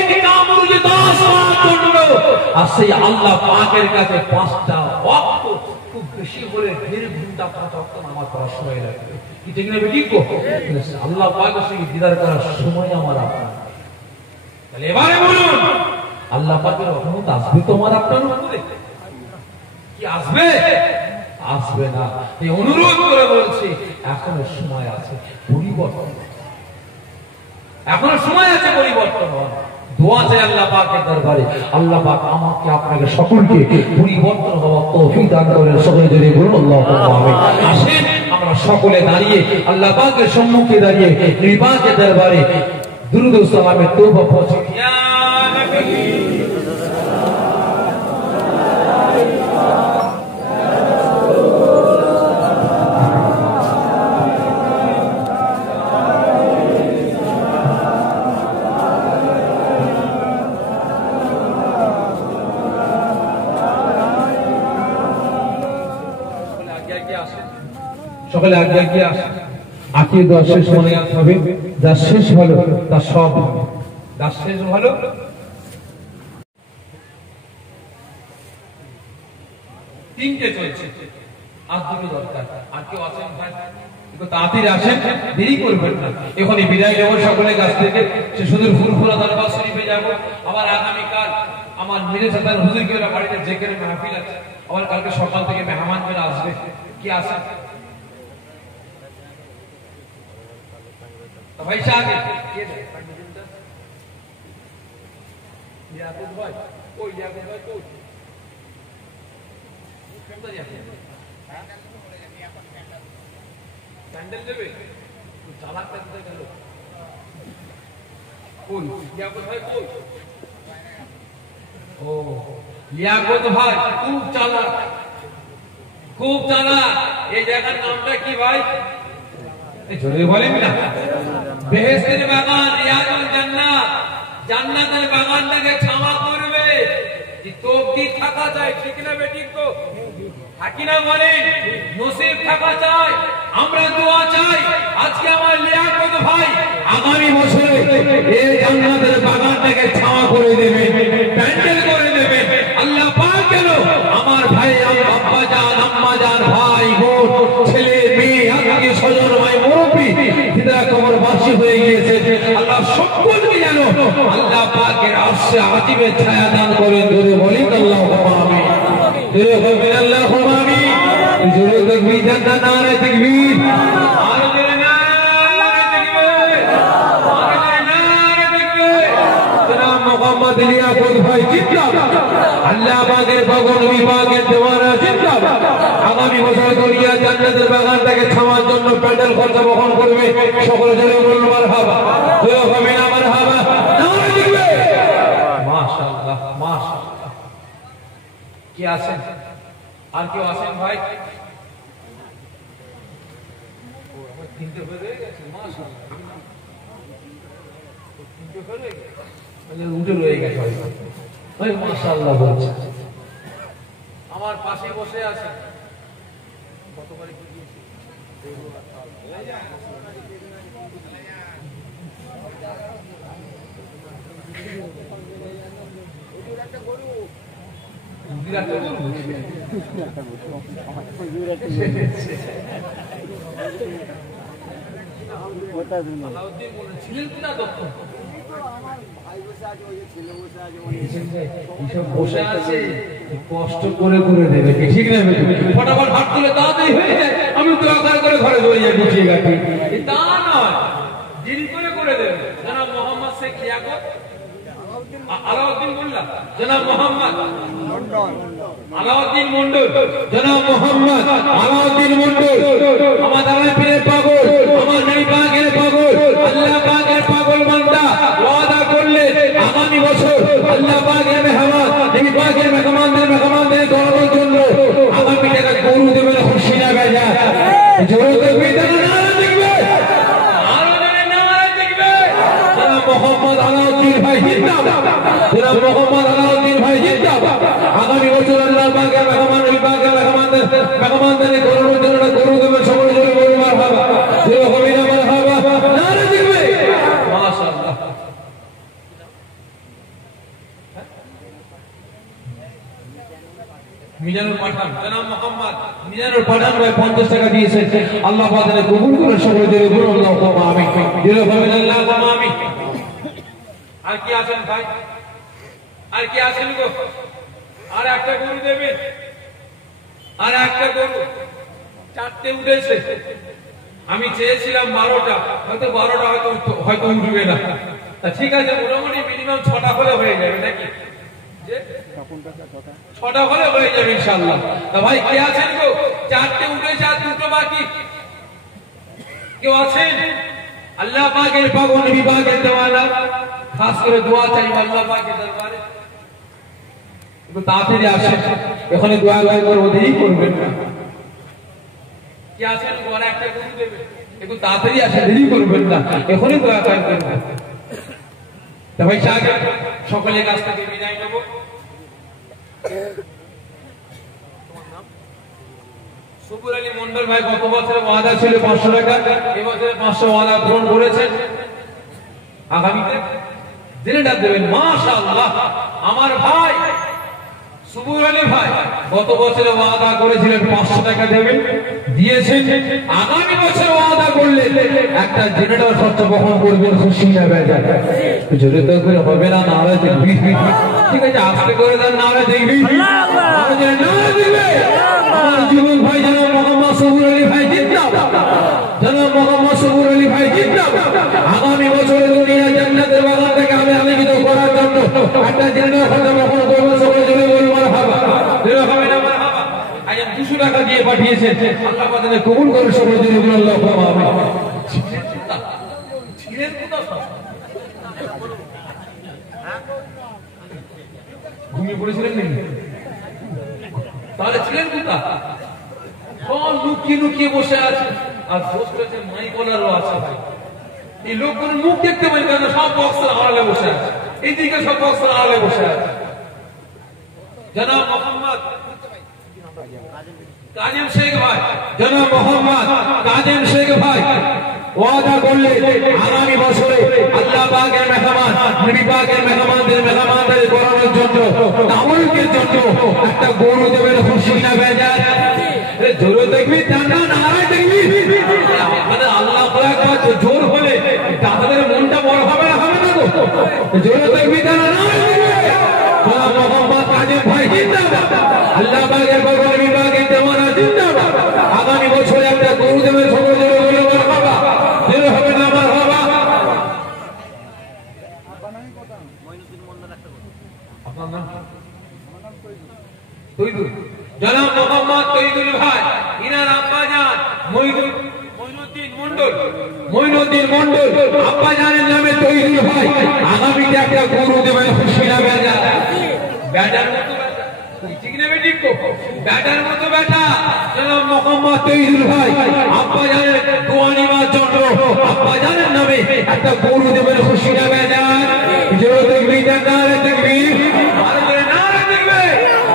ইনকাম রুজি দাস করার জন্য। আর সেই আল্লাহ পাকের কাছে 5টা ওয়াক্ত খুব বেশি করে 1.5 ঘন্টা 5 ওয়াক্ত নামাজ পড়ার সময় লাগবে। কি ঠিক না বেটি গো? আল্লাহ পাকের সঙ্গে দিদার করার সময় আমার আপনার। তাহলে এবারে বলুন আল্লাহ পাকের রহমত আসবে তোমার আপনার উপরে কি আসবে? আসবে না। এই অনুরোধ করে বলছি এখনো সময় আছে পরিবর্তন, এখনো সময় আছে পরিবর্তন হওয়ার। দোয়া চাই আল্লাহ পাকের দরবারে, আল্লাহ পাক আমাকে আপনাকে সকলকে পরিবর্তন হওয়ার তৌফিক দান করেন। সকলে যদি বলুন আল্লাহুম্মা আমিন। আসেন আমরা সকলে দাঁড়িয়ে আল্লাহ পাকের সম্মুখে দাঁড়িয়ে নবী পাকের দরবারে দুরূদ ও সালামের তওবা পৌঁছে ইয়া নবী সকলে আগে আগে আসে। আখির দোয়া শেষ মনে রাখতে হবে, যা শেষ হলো তা সব যা শেষ হলো। তিনটে চলছে, আর দুটো দরকার। আর কেউ আসেন ভাই একটু তাড়াতাড়ি আসেন, দেরি করবেন না। এখনই বিদায় নেব সকলের কাছ থেকে। সে শুধু ফুরফুরা দরবার শরীফে যাবো। আবার আগামীকাল আমার মিরে সাদার হুজুর কি বাড়িতে জেকের মাহফিল আছে। আবার কালকে সকাল থেকে মেহমান যারা আসবে, কি আসে भाई आगे ये याकूब भाई कोई याकूब भाई कोई কেমন যাচ্ছে স্যান্ডেল দেবে চালাক করতে গেল কোন ইয়াকুব ভাই কোন ও ইয়াকুব ভাই খুব চালাক এই জায়গার নামটা কি ভাই জোরে বলেন না বেহেশতের বাগান রিয়াজুল জান্নাত জান্নাতের বাগানটাকে ছামা করবে যে তকদির থাকা চাই ঠিক না বেটি তো থাকি না বলেন নসিব থাকা চাই আমরা দোয়া চাই আজকে আমার লিয়াকত ভাই আগামী বছরে এই জান্নাতের বাগানটাকে ছামা করে দেবে প্যান্ডেল করে দেবে আল্লাহ পাক কেন আমার ভাই আব্বা জান আম্মা জান ভাই বোন ছেলে মেয়ে আত্মীয় স্বজন ভাই মুরব্বি যারা কবরবাসী হয়ে গিয়েছে আল্লাহ সকলকে যেন আল্লাহ পাকের আরশে আজিমে ছায়া দান করেন জোরে বলেন আল্লাহুম্মা আমিন জোরে বলেন আল্লাহুম্মা আমিন জোরে তাকবীর জান্নাত নারে তাকবীর আর জোরে নারে তাকবীর আর জোরে নারে তাকবীর জনাব মোহাম্মদ লিয়াকত ভাই জিন্দাবাদ আল্লাহ পাকের ভগবান নবী পাকের দেওয়ানা জিন্দাবাদ আগামী বছর দুনিয়া জান্নাতের বাগানটাকে ছামার জন্য প্যান্ডেল খরচা বহন করবে সকলে জোরে বলুন মারহাবা জোরে হবে না মারহাবা নারে দিবে মাশাআল্লাহ মাশাআল্লাহ কি আছেন আর কেউ আছেন ভাই তিনটে হয়ে গেছে মাশাআল্লাহ তিনটে হয়ে গেছে উঠে রয়ে গেছে ভাই মাশাআল্লাহ বলছে আমার পাশে বসে আছে কতবারই কি দিয়েছি বসে আছে কষ্ট করে করে দেবে ঠিক না ফটাফট হাত তুলে তাড়াতাড়ি হয়ে যায় আমি তো আকার করে ঘরে চলে যাই গুছিয়ে গাছি তা নয় দেরি করে করে দেবে জনাব মোহাম্মদ শেখ লিয়াকত আলাউদ্দিন মোল্লা জনাব মোহাম্মদ আলাউদ্দিন মন্ডল জনাব মোহাম্মদ আলাউদ্দিন মন্ডল আমার দালাল পীরের পাগল আমার নবী পাকের পাগল আল্লাহ পাকের পাগল বান্দা ওয়াদা করলে আগামী বছর আল্লাহ পাকের মেহমান নবী পাকের মেহমানদের গড়ানোর জন্য আগামী টাকা গরু দেবেন খুশি না বেজা জোরে দেখবে তারা নারা দেখবে আরো জোরে নারা দেখবে জনাব মোহাম্মদ আলাউদ্দিন ভাই জিন্দাবাদ জনাব মোহাম্মদ আলাউদ্দিন ভাই জিন্দাবাদ আগামী বছর আল্লাহ পাকের মেহমান নবী পাকের মেহমানদের গড়ানোর জন্য গরু দেবেন সকলে জোরে বলুন মারহাবা জোরে হবে না মারহাবা নারা দেখবে মাশাআল্লাহ মিজানুর পাঠান জনাব মোহাম্মদ মিজানুর পাঠান ভাই 50 টাকা দিয়েছেন আল্লাহ পাক যেন কবুল করে সকলে জোরে বলুন আল্লাহুম্মা আমিন জোরে বলবেন আল্লাহুম্মা আমিন আর কি আছেন ভাই আর কি আছেন গো আর একটা গরু দেবে আর একটা গরু চারটে উঠেছে আমি চেয়েছিলাম 12টা হয়তো 12টা হয়তো উঠবে না তা ঠিক আছে মোটামুটি মিনিমাম 6টা হলে হয়ে যাবে নাকি যে 6টা হলে হয়ে যাবে ইনশাআল্লাহ তা ভাই কে আছেন গো চারটে উঠেছে আর দুটো বাকি কেউ আছেন আল্লাহ পাকের পাগল নবী পাকের দেওয়ানা খাস করে দোয়া চাই আল্লাহ পাকের দরবারে একটু তাড়াতাড়ি আসেন এখানে দোয়া করে ওদেরই করবেন না কে আছেন আর একটা গরু দেবে একটু তাড়াতাড়ি আসেন দেরি করবেন না এখনই দোয়া করবেন তা ভাই সাহেব সকলের কাছ থেকে বিদায় নেব সুবুর আলী মন্ডল ভাই গত বছর ওয়াদা ছিল 500 টাকা এবছর 500 ওয়াদা পূরণ করেছেন আগামীতে দিনেটা দেবেন মাশাআল্লাহ আমার ভাই সুবুর আলী ভাই গত বছর ওয়াদা করেছিলেন 500 টাকা দেবেন দিয়েছেন আগামী বছর ওয়াদা করলে একটা জেনারেটর খরচ বহন করবেন খুশি না বেজার জোরে তো করে হবে না নারা দেখবি ঠিক আছে আস্তে করে দেন নারা দেখবি আল্লাহ নারা দেখবে আমার জীবন ভাই জনাব মোহাম্মদ সুবুর আলী ভাই জিন্দাবাদ জনাব মোহাম্মদ সুবুর আলী ভাই জিন্দাবাদ আগামী বছরে দুনিয়া জান্নাতের বাগান থেকে আমি আলোকিত করার জন্য একটা জেনারেটর খরচ বহন করবেন সকলে জোরে বলুন মারহাবা জোরে হবে না মারহাবা আজ 200 টাকা দিয়ে পাঠিয়েছেন আল্লাহ পাক যেন কবুল করে সকলে জোরে বলুন আল্লাহুম্মা আমিন ছিলেন কোথা ঘুমিয়ে পড়েছিলেন নাকি তাহলে ছিলেন কোথা সব লুকিয়ে লুকিয়ে বসে আছে আর বসে মাইকলারও আছে ভাই এই লোকগুলোর মুখ দেখতে পাই কেন সব বক্সের আড়ালে বসে আছে এইদিকে সব বক্সের আড়ালে বসে আছে জনাব মোহাম্মদ কাজেম শেখ ভাই জনাব মোহাম্মদ কাজেম শেখ ভাই ওয়াদা করলে আগামী বছরে আল্লাহ পাকের মেহমান নবী পাকের মেহমানদের করানোর জন্য তাওয়ালকের জন্য একটা গরু দেবেন খুশি না বেজার জোরে দেখবি টানা নারায় দেখবি মানে আল্লাহ একবার জোর হলে তাদের মনটা বড় হবে না তো জোরে দেখবি টানা নারায় দেখবি মোহাম্মদ কাজেম ভাই জিন্দাবাদ আল্লাহ পাকের পাগল নবী পাকের দেওয়ানা জিন্দাবাদ আগামী বছরে একটা গরু দেবেন সকলে জোরে বলে মারহাবা জোরে হবে না মারহাবা আপনার নাম তৈদুল জনাব মোহাম্মদ তৈদুল ভাই ইনার আব্বা জান মঈনুদ্দিন মন্ডল আব্বা জানের নামে তৈদুল ভাই আগামীতে একটা গরু দেবেন খুশি না বেজা ব্যাটার মতো ঠিক না বেটি কো ব্যাটার মতো বেটা জনাব মোহাম্মদ তৈদুল ভাই আব্বা জানের দোয়া নেওয়ার জন্য আব্বা জানের নামে একটা গরু দেবেন খুশি না বেজা জোরে দেখবি নারে দেখবি আর জোরে নারে দেখবে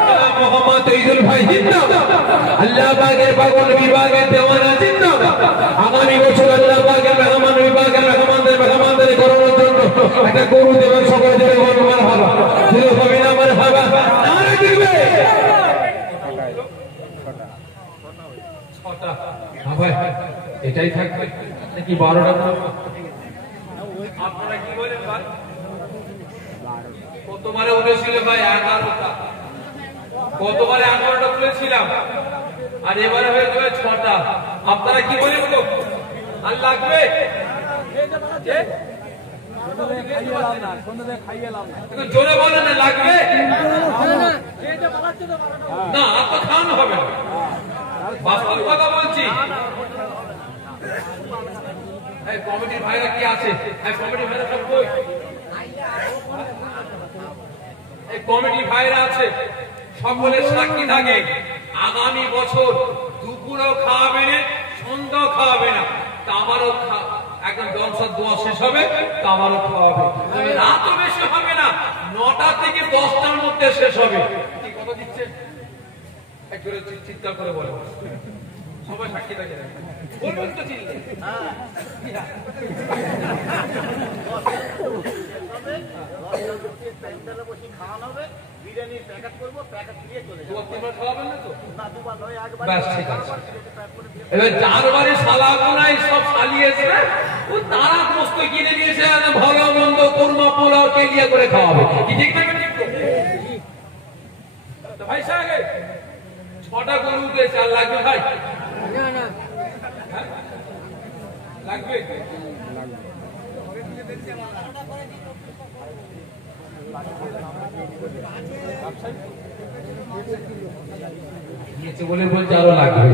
জনাব মোহাম্মদ তৈদুল ভাই জিন্দাবাদ আল্লাহ পাকের পাগল নবী পাকের দেওয়ানা জিন্দাবাদ আগামী বছর আল্লাহ পাকের মেহমান নবী পাকের মেহমানদের করানোর জন্য একটা গরু দেবেন সকলে জোরে বলুন মারহাবা জোরে হবে না মারহাবা নারে দেখবে এটাই থাকবে নাকি 12টা? আপনারা কি বলেন ভাই? কতবারে উঠেছিল ভাই? 11টা। কতবারে 11টা তুলেছিলাম, আর এবারে হয়ে যাবে 6টা। আপনারা কি বলেন গো? আর লাগবে? জোরে বলেন না, লাগবে না? আর তো খাওয়ানো হবে না, বাস্তব কথা বলছি। কমিটির ভাইরা কি আছে? কমিটির ভাইরা সব কই? এই কমিটি ভাইরা আছে, সকলের সাক্ষী থাকে। আগামী বছর দুপুরও খাওয়াবে না, সন্ধ্যাও খাওয়াবে না, তা আমারও একদম জলসার দোয়া শেষ হবে, তা আমারও খাওয়াবে। রাতও বেশি হবে না, 9টা থেকে 10টার মধ্যে শেষ হবে। কি কথা দিচ্ছে? একটু চিৎকার করে বলে, সবাই সাক্ষী থাকে, বলবেন তো চিন্তা। এবার 4 বারে সালাগুনাই সব সালিয়েছে, ও তারা পোস্ত কিনে নিয়েছে, ভালো মন্দ কোরমা পোলাও তেলিয়া করে খাওয়াবে। ঠিক না? ভাই সাহেব 6টা গরু দিয়েছে, আর লাগবে ভাই? লাগবে? বলে বলছে আরো লাগবে,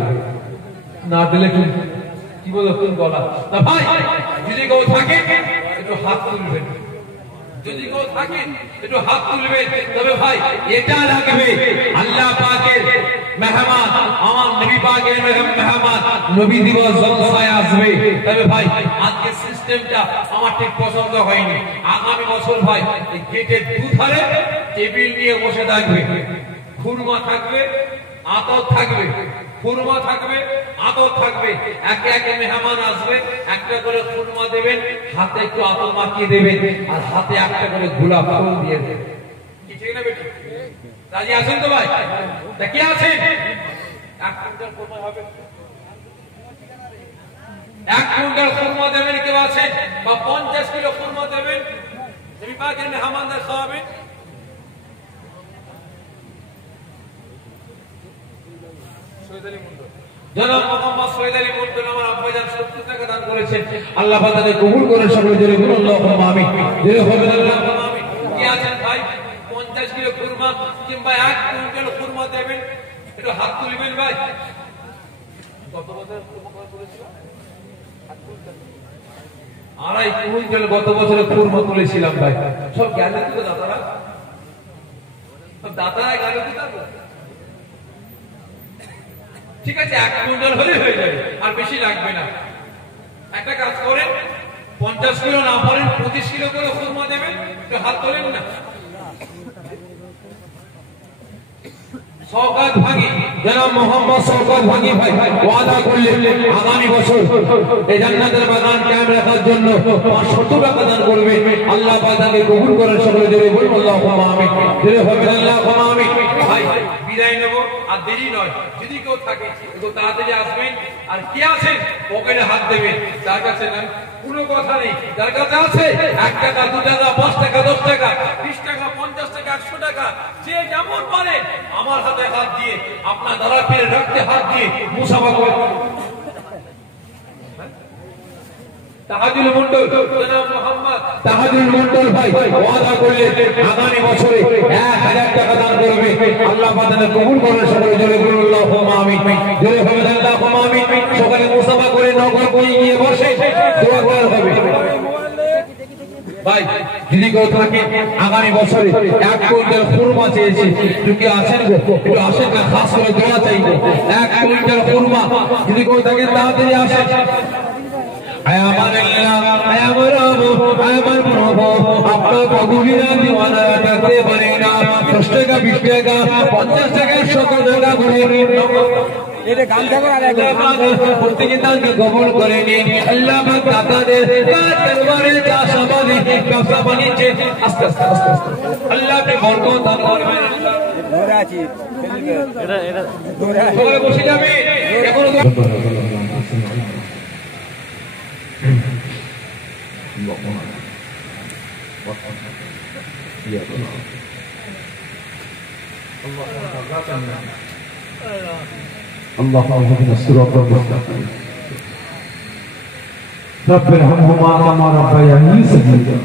না দিলে কি বলো কোন গলা? ভাই যদি কেউ থাকে একটু হাত তুলবেন, যদি কেউ থাকে একটু হাত তুলবেন। তবে ভাই এটা লাগবে, আল্লাহ পাকের মেহমান, আমার নবী পাকের মেহমান, নবী দিবস জলসায় আসবে। তবে ভাই আজকে সিস্টেমটা আমার ঠিক পছন্দ হয়নি। আগামী বছর ভাই এই গেটের দুধারে টেবিল নিয়ে বসে থাকবে, খুরমা থাকবে, আতর থাকবে, খুরমা থাকবে, আতর থাকবে। একে একে মেহমান আসবে, একটা করে খুরমা দেবেন, হাতে একটু আতর মাখিয়ে দেবেন, আর হাতে একটা করে গোলাপ ফুল দিয়ে দেবেন। কি ঠিক না বেটি? রাজি আছেন তো ভাই? তা কি আছেন? 1 কুইন্টাল খুরমা হবে, 1 কুইন্টাল খুরমা দেবেন কেউ আছেন? বা 50 কিলো খুরমা দেবেন, নবী পাকের মেহমানদের খাওয়াবেন। জনাব মোহাম্মদ সৈয়দ আলী মন্ডল আমার আব্বাজান 70 টাকা দান করেছেন, আল্লাহ পাক তাদের কবুল করেন। সকলে জোরে বলুন আল্লাহুম্মা আমিন। জোরে বলুন আল্লাহুম্মা আমিন। কি আছেন ভাই? 50 কিলো খুরমা কিংবা 1 কুইন্টাল খুরমা দেবেন, একটু হাত তুলবেন ভাই। কত বছর খুরমা করেছিল? 2.5 কুইন্টাল গত বছরে খুরমা তুলেছিলাম ভাই। সব জ্ঞান দিত দাদারা, সব দাদারা জ্ঞান দিত। ঠিক আছে, 1 কুইন্টাল হলে হয়ে যাবে, আর বেশি লাগবে না। একটা কাজ করেন, 50 কিলো না পারেন 25 কিলো করে খুরমা দেবেন, একটু হাত তোলেন না। শওকত ভাগী জনাব মোহাম্মদ শওকত ভাগী ভাই ওয়াদা করলেন আগামী বছর এই জান্নাতের বাগান কায়েম রাখার জন্য 500 টাকা দান করবে। আল্লাহ পাক তাকে কবুল করেন। সকলে জোরে বলুন আল্লাহুম্মা আমিন। জোরে হবে আল্লাহুম্মা আমিন। ভাই বিদায় নেব, আর দেরি নয়। যদি কেউ থাকে একটু তাড়াতাড়ি আসবেন। আর কি আছেন পকেটে হাত দেবেন, যার কাছে না কোনো কথা নেই, যার কাছে আছে 1 টাকা 2 টাকা 5 টাকা 10 টাকা 20 টাকা 50 টাকা 100 টাকা, যে যেমন পারে আমার হাতে হাত দিয়ে, আপনার দ্বারা ফিরে রাখতে হাত দিয়ে মুসাফা করে। তাহাজুল মন্ডল জনাব মোহাম্মদ তাহাজুল মন্ডল ভাই ওয়াদা করলেন আগামী বছরে 1000 টাকা দান করবে। আল্লাহ পাক তাদের কবুল করেন। সকলে জোরে বলুন আল্লাহুম্মা আমিন। জোরে হবে আল্লাহুম্মা আমিন। সকলে মুসাফা করে নগর করে গিয়ে বসে দোয়া করা হবে। ভাই যদি কেউ থাকে আগামী বছরে 1 কুইন্টাল খুরমা চেয়েছে, যদি আছেন গো একটু আসেন না, খাস করে দোয়া চাইবো। 1 কুইন্টাল খুরমা যদি কেউ থাকে তাড়াতাড়ি আসেন। আমার প্রভু আপনার প্রভুরা দিওয়ানা থাকতে পারে না। 10 টাকা 20 টাকা 50 টাকা 100 টাকা করে প্রত্যেকে দানকে কবুল করে নিন। আল্লাহ পাক দাতাদের দরবারে চাষাবাদী ব্যবসা বাণিজ্যে আস্তে আস্তে আস্তে আস্তে আল্লাহ আপনি বরকত দান করবেন। সকলে বসে যাবে। اللهم اهدنا الصراط المستقيم رب ارحمهما كما ربياني صغيرا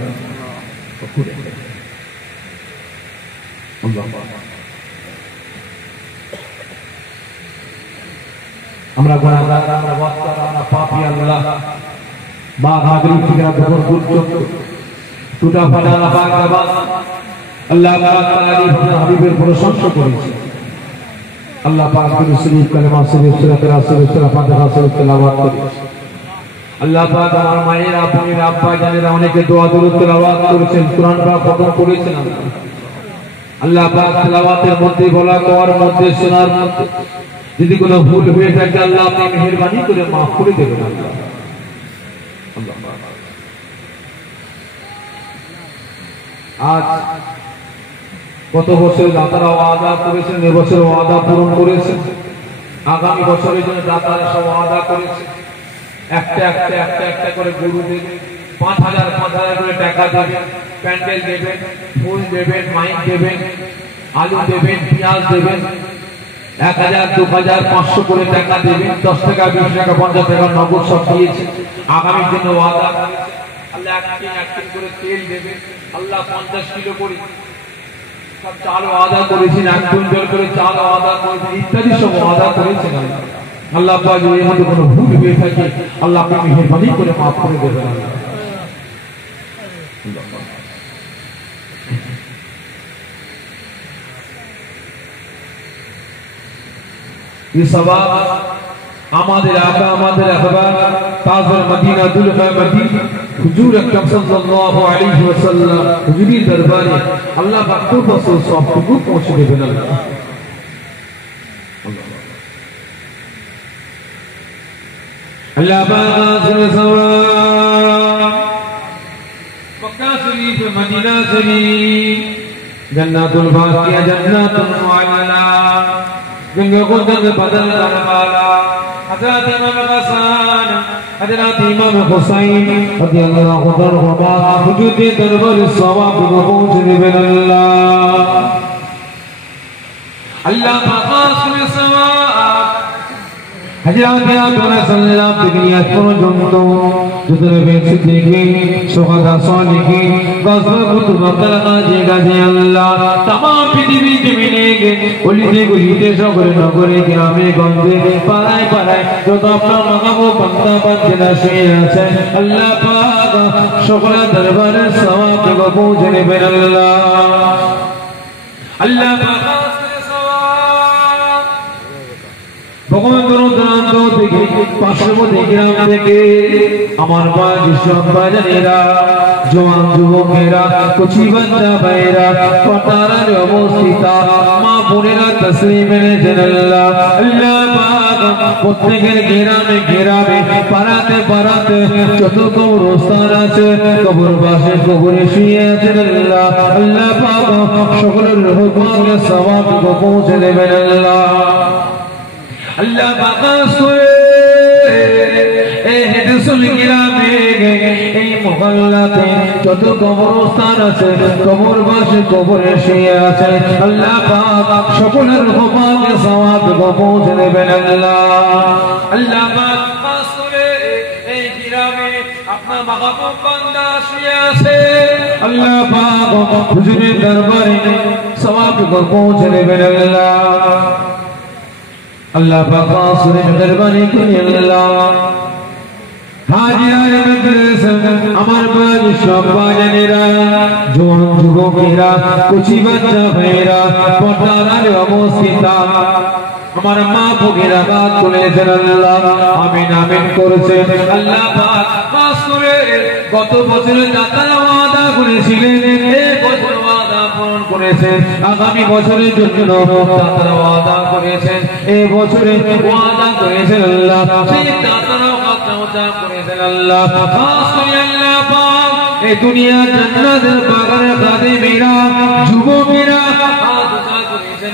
আমরা গুনাহগার, আমরা ওয়াক্তার, আমরা পাপী আল্লাহ। মা মাগরিব থেকে দুপুর পর্যন্ত টুটা ফাটা নাপাক নামাজ আল্লাহ পাক তাআলা হাবিবের প্রশংসা করেছে। আল্লাহ পাক শরীফ কালেমা শরীফ সূরা রাসূল সূরা ফাতিহা শরীফ তেলাওয়াত করেছে। আল্লাহ পাক আমার মায়ের আপনের আব্বা জানেরা অনেকে দোয়া দরুদ তেলাওয়াত করেছেন, কোরআন পাক খতম করেছেন। আল্লাহ পাক তেলাওয়াতের মধ্যে বলা কওয়ার মধ্যে শোনার মধ্যে যদি কোনো ভুল হয়ে থাকে আল্লাহ আপনি মেহেরবানি করে মাফ করে দেবেন। আল্লাহ আজ গত বছর দাতারা ওয়াদা করেছেন, এবছর ওয়াদা পূরণ করেছেন, আগামী বছরের জন্য দাতারা সব ওয়াদা করেছে। একটা একটা একটা একটা করে গরু দেবেন, 5,000 করে টাকা দেবেন, প্যান্ডেল দেবেন, ফুল দেবেন, মাইক দেবেন, আলু দেবেন, পেঁয়াজ দেবেন, 1,000, 2,000, 500 করে টাকা দেবেন, 10 টাকা, 20 টাকা, 50 টাকা নগদ সব দিয়েছে। আগামীর জন্য ওয়াদা করেছে আল্লাহ এক করে তেল দেবে, আল্লাহ 50 কিলো করে সব চাল ওয়াদা করেছেন, 1 কুইন্টাল করে চাল ওয়াদা করেছেন, ইত্যাদি সব ওয়াদা করেছেন। আল্লাহ পাক এর মধ্যে কোনো ভুল হয়ে থাকে আল্লাহ আপনি মেহেরবানি করে মাফ করে দেবেন। ये सवाब আমাদের আকা আমাদের আহবাব তাজর মদিনা দুলহা মদিনা হুজুর আকরাম সাল্লাল্লাহু আলাইহি ওয়াসাল্লাম হুজুরি দরবারে আল্লাহ পাক তো বসো সবটুকু পৌঁছে দেবেন। আল্লাহ পাক সওয়াব মক্কা শরীফ মদিনা শরীফ জান্নাতুল বাকিয়া জান্নাতুল মুআল্লা गंगा को गंग बदल करवाला हजरत इमाम हसन हजरत इमाम हुसैन रदियल्लाहु अन्हुमा हुजूर दरबार सवाब को पहुंच देवें। अल्लाह पाक में सवाब हजरत आदम सल्लल्लाहु अलैहि পর্যন্ত যত নবী সিদ্দিকীন সুহাদা সালিহিন গজওয়াতুল বদরকা যে আল্লাহ तमाम পৃথিবী জমিনে গলিতে গলিতে শহরে নগরে গ্রামে গঞ্জে পাড়ায় পাড়ায় যত আপনার মাকাম বান্দা বান্দা শুয়ে আছে আল্লাহ পাক সকলের দরবারে সওয়াব পৌঁছে দেবেন। আল্লাহ পাক ভগবান দূরান্ত থেকে পার্শ্ববর্তী গ্রাম থেকে আমার বাড়ি সব বাজানেরা জওয়ান যুবকেরা কচি বাচ্চা ভাইরা পাতারার অবস্থিত মা বোনেরা তসলিম এনেছেন। আল্লাহ পাক প্রত্যেকের গ্রামে গ্রামে পাড়াতে পাড়াতে যত কবরস্থান আছে কবর পাশে কবরে শুয়ে আছেন আল্লাহ পাক সকলের রহমতে সওয়াব পৌঁছে দেবেন। अल्लाह पाक এহদিসুল কিরামে এই মহল্লাতে যত কবরস্থান আছে কবর পাশে কবরে শুয়ে আছে আল্লাহ পাক সকলের রহমতে সওয়াব পৌঁছে দেবেন। আল্লাহ পাক খাস করে এই গ্রামে আপনার মাহবুব বান্দা শুয়ে আছে আল্লাহ পাক হুজুরের দরবারে সওয়াব পৌঁছে দেবেন। अल्लाह पाक सुने मेहरबानी करे अल्लाह हाजिर मदरसा আমার বাড়ি সব বাজানেরা জওয়ান যুবকেরা কুচি বাচ্চা ভাইরা পর্দার অবস্থিত আমার মা ভোগেরা হাত তুলেছেন আল্লাহ আমিন আমিন করেছেন। আল্লাহ পাক খাস করে গত বছরে দাতারা ওয়াদা করেছিলেন এই বছর ওয়াদা পূরণ করেছেন, আগামী বছরের জন্য দাতারা ওয়াদা করেছেন, এই বছরে ওয়াদা করেছেন আল্লাহ সেই দাতারা ওয়াদা করেছেন আল্লাহ খাস করে আল্লাহ পাক এই দুনিয়া জান্নাতের বাগানে খাদেমেরা যুবকেরা হাত উঁচা করেছেন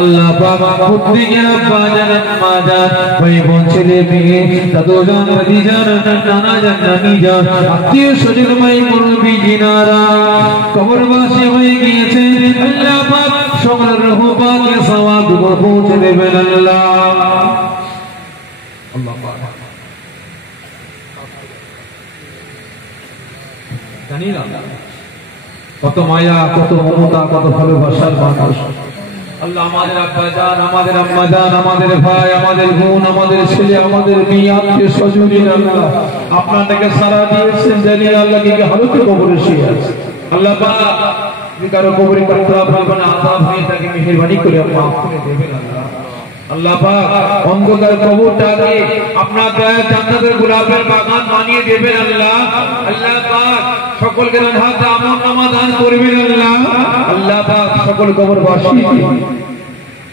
আল্লাহ বাবা পুত্রিকে আব্বা জান আম্মা জান ভাই বোন ছেলে মেয়ে দাদু জান দাদি জান নানা জান নানি জান আত্মীয় স্বজন ভাই মুরব্বি জিনারা কবরবাসী হয়ে গিয়েছে আল্লাহ পাক সকলের রূহ পাকে সওয়াব পৌঁছে দেবেন আল্লাহ আল্লাহ পাক জানি না কত মায়া কত মমতা কত ভালোবাসার মানুষ আল্লাহ আমাদের আব্বা জান আমাদের আম্মা জান আমাদের ভাই আমাদের বোন আমাদের ছেলে আমাদের মেয়ে আত্মীয় স্বজন আল্লাহ আপনাকে সারা দিয়েছেন জানি আল্লাহ কি হালতে কবরে শুয়ে আছে আল্লাহ পাক কারো কবরে কাতরা ভাবনা আযাব হয়ে তাকে মেহেরবানি করে মাফ করে দেবেন আল্লাহ আল্লাহ পাক অন্ধকার কবরটাকে আপনার দয়া জান্নাতের গোলাপের বাগান বানিয়ে দেবেন আল্লাহ আল্লাহ পাক সকলকে হাতে আমল নামা দান করবেন আল্লাহ আল্লাহ পাক সকল কবরবাসী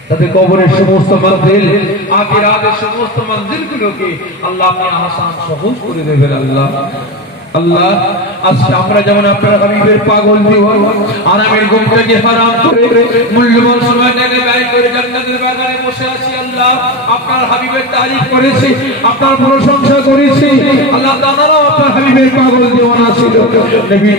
তাদের কবরের সমস্ত মঞ্জিল আখিরাতের সমস্ত মঞ্জিলগুলোকে আল্লাহ আপনি আসান সহজ করে দেবেন আল্লাহ আল্লাহ আজকে আমরা যেমন আপনার হাবিবের পাগল দিওয়ান আরামের ঘুমটাকে হারাম করে মূল্যবান সময়টাকে ব্যয় করে জান্নাতের বাগানে বসে আছি আল্লাহ আপনার হাবিবের তারিফ করেছি আপনার প্রশংসা করেছি আল্লাহ তাআলা আপনার হাবিবের পাগল দিওয়ানা ছিল নবী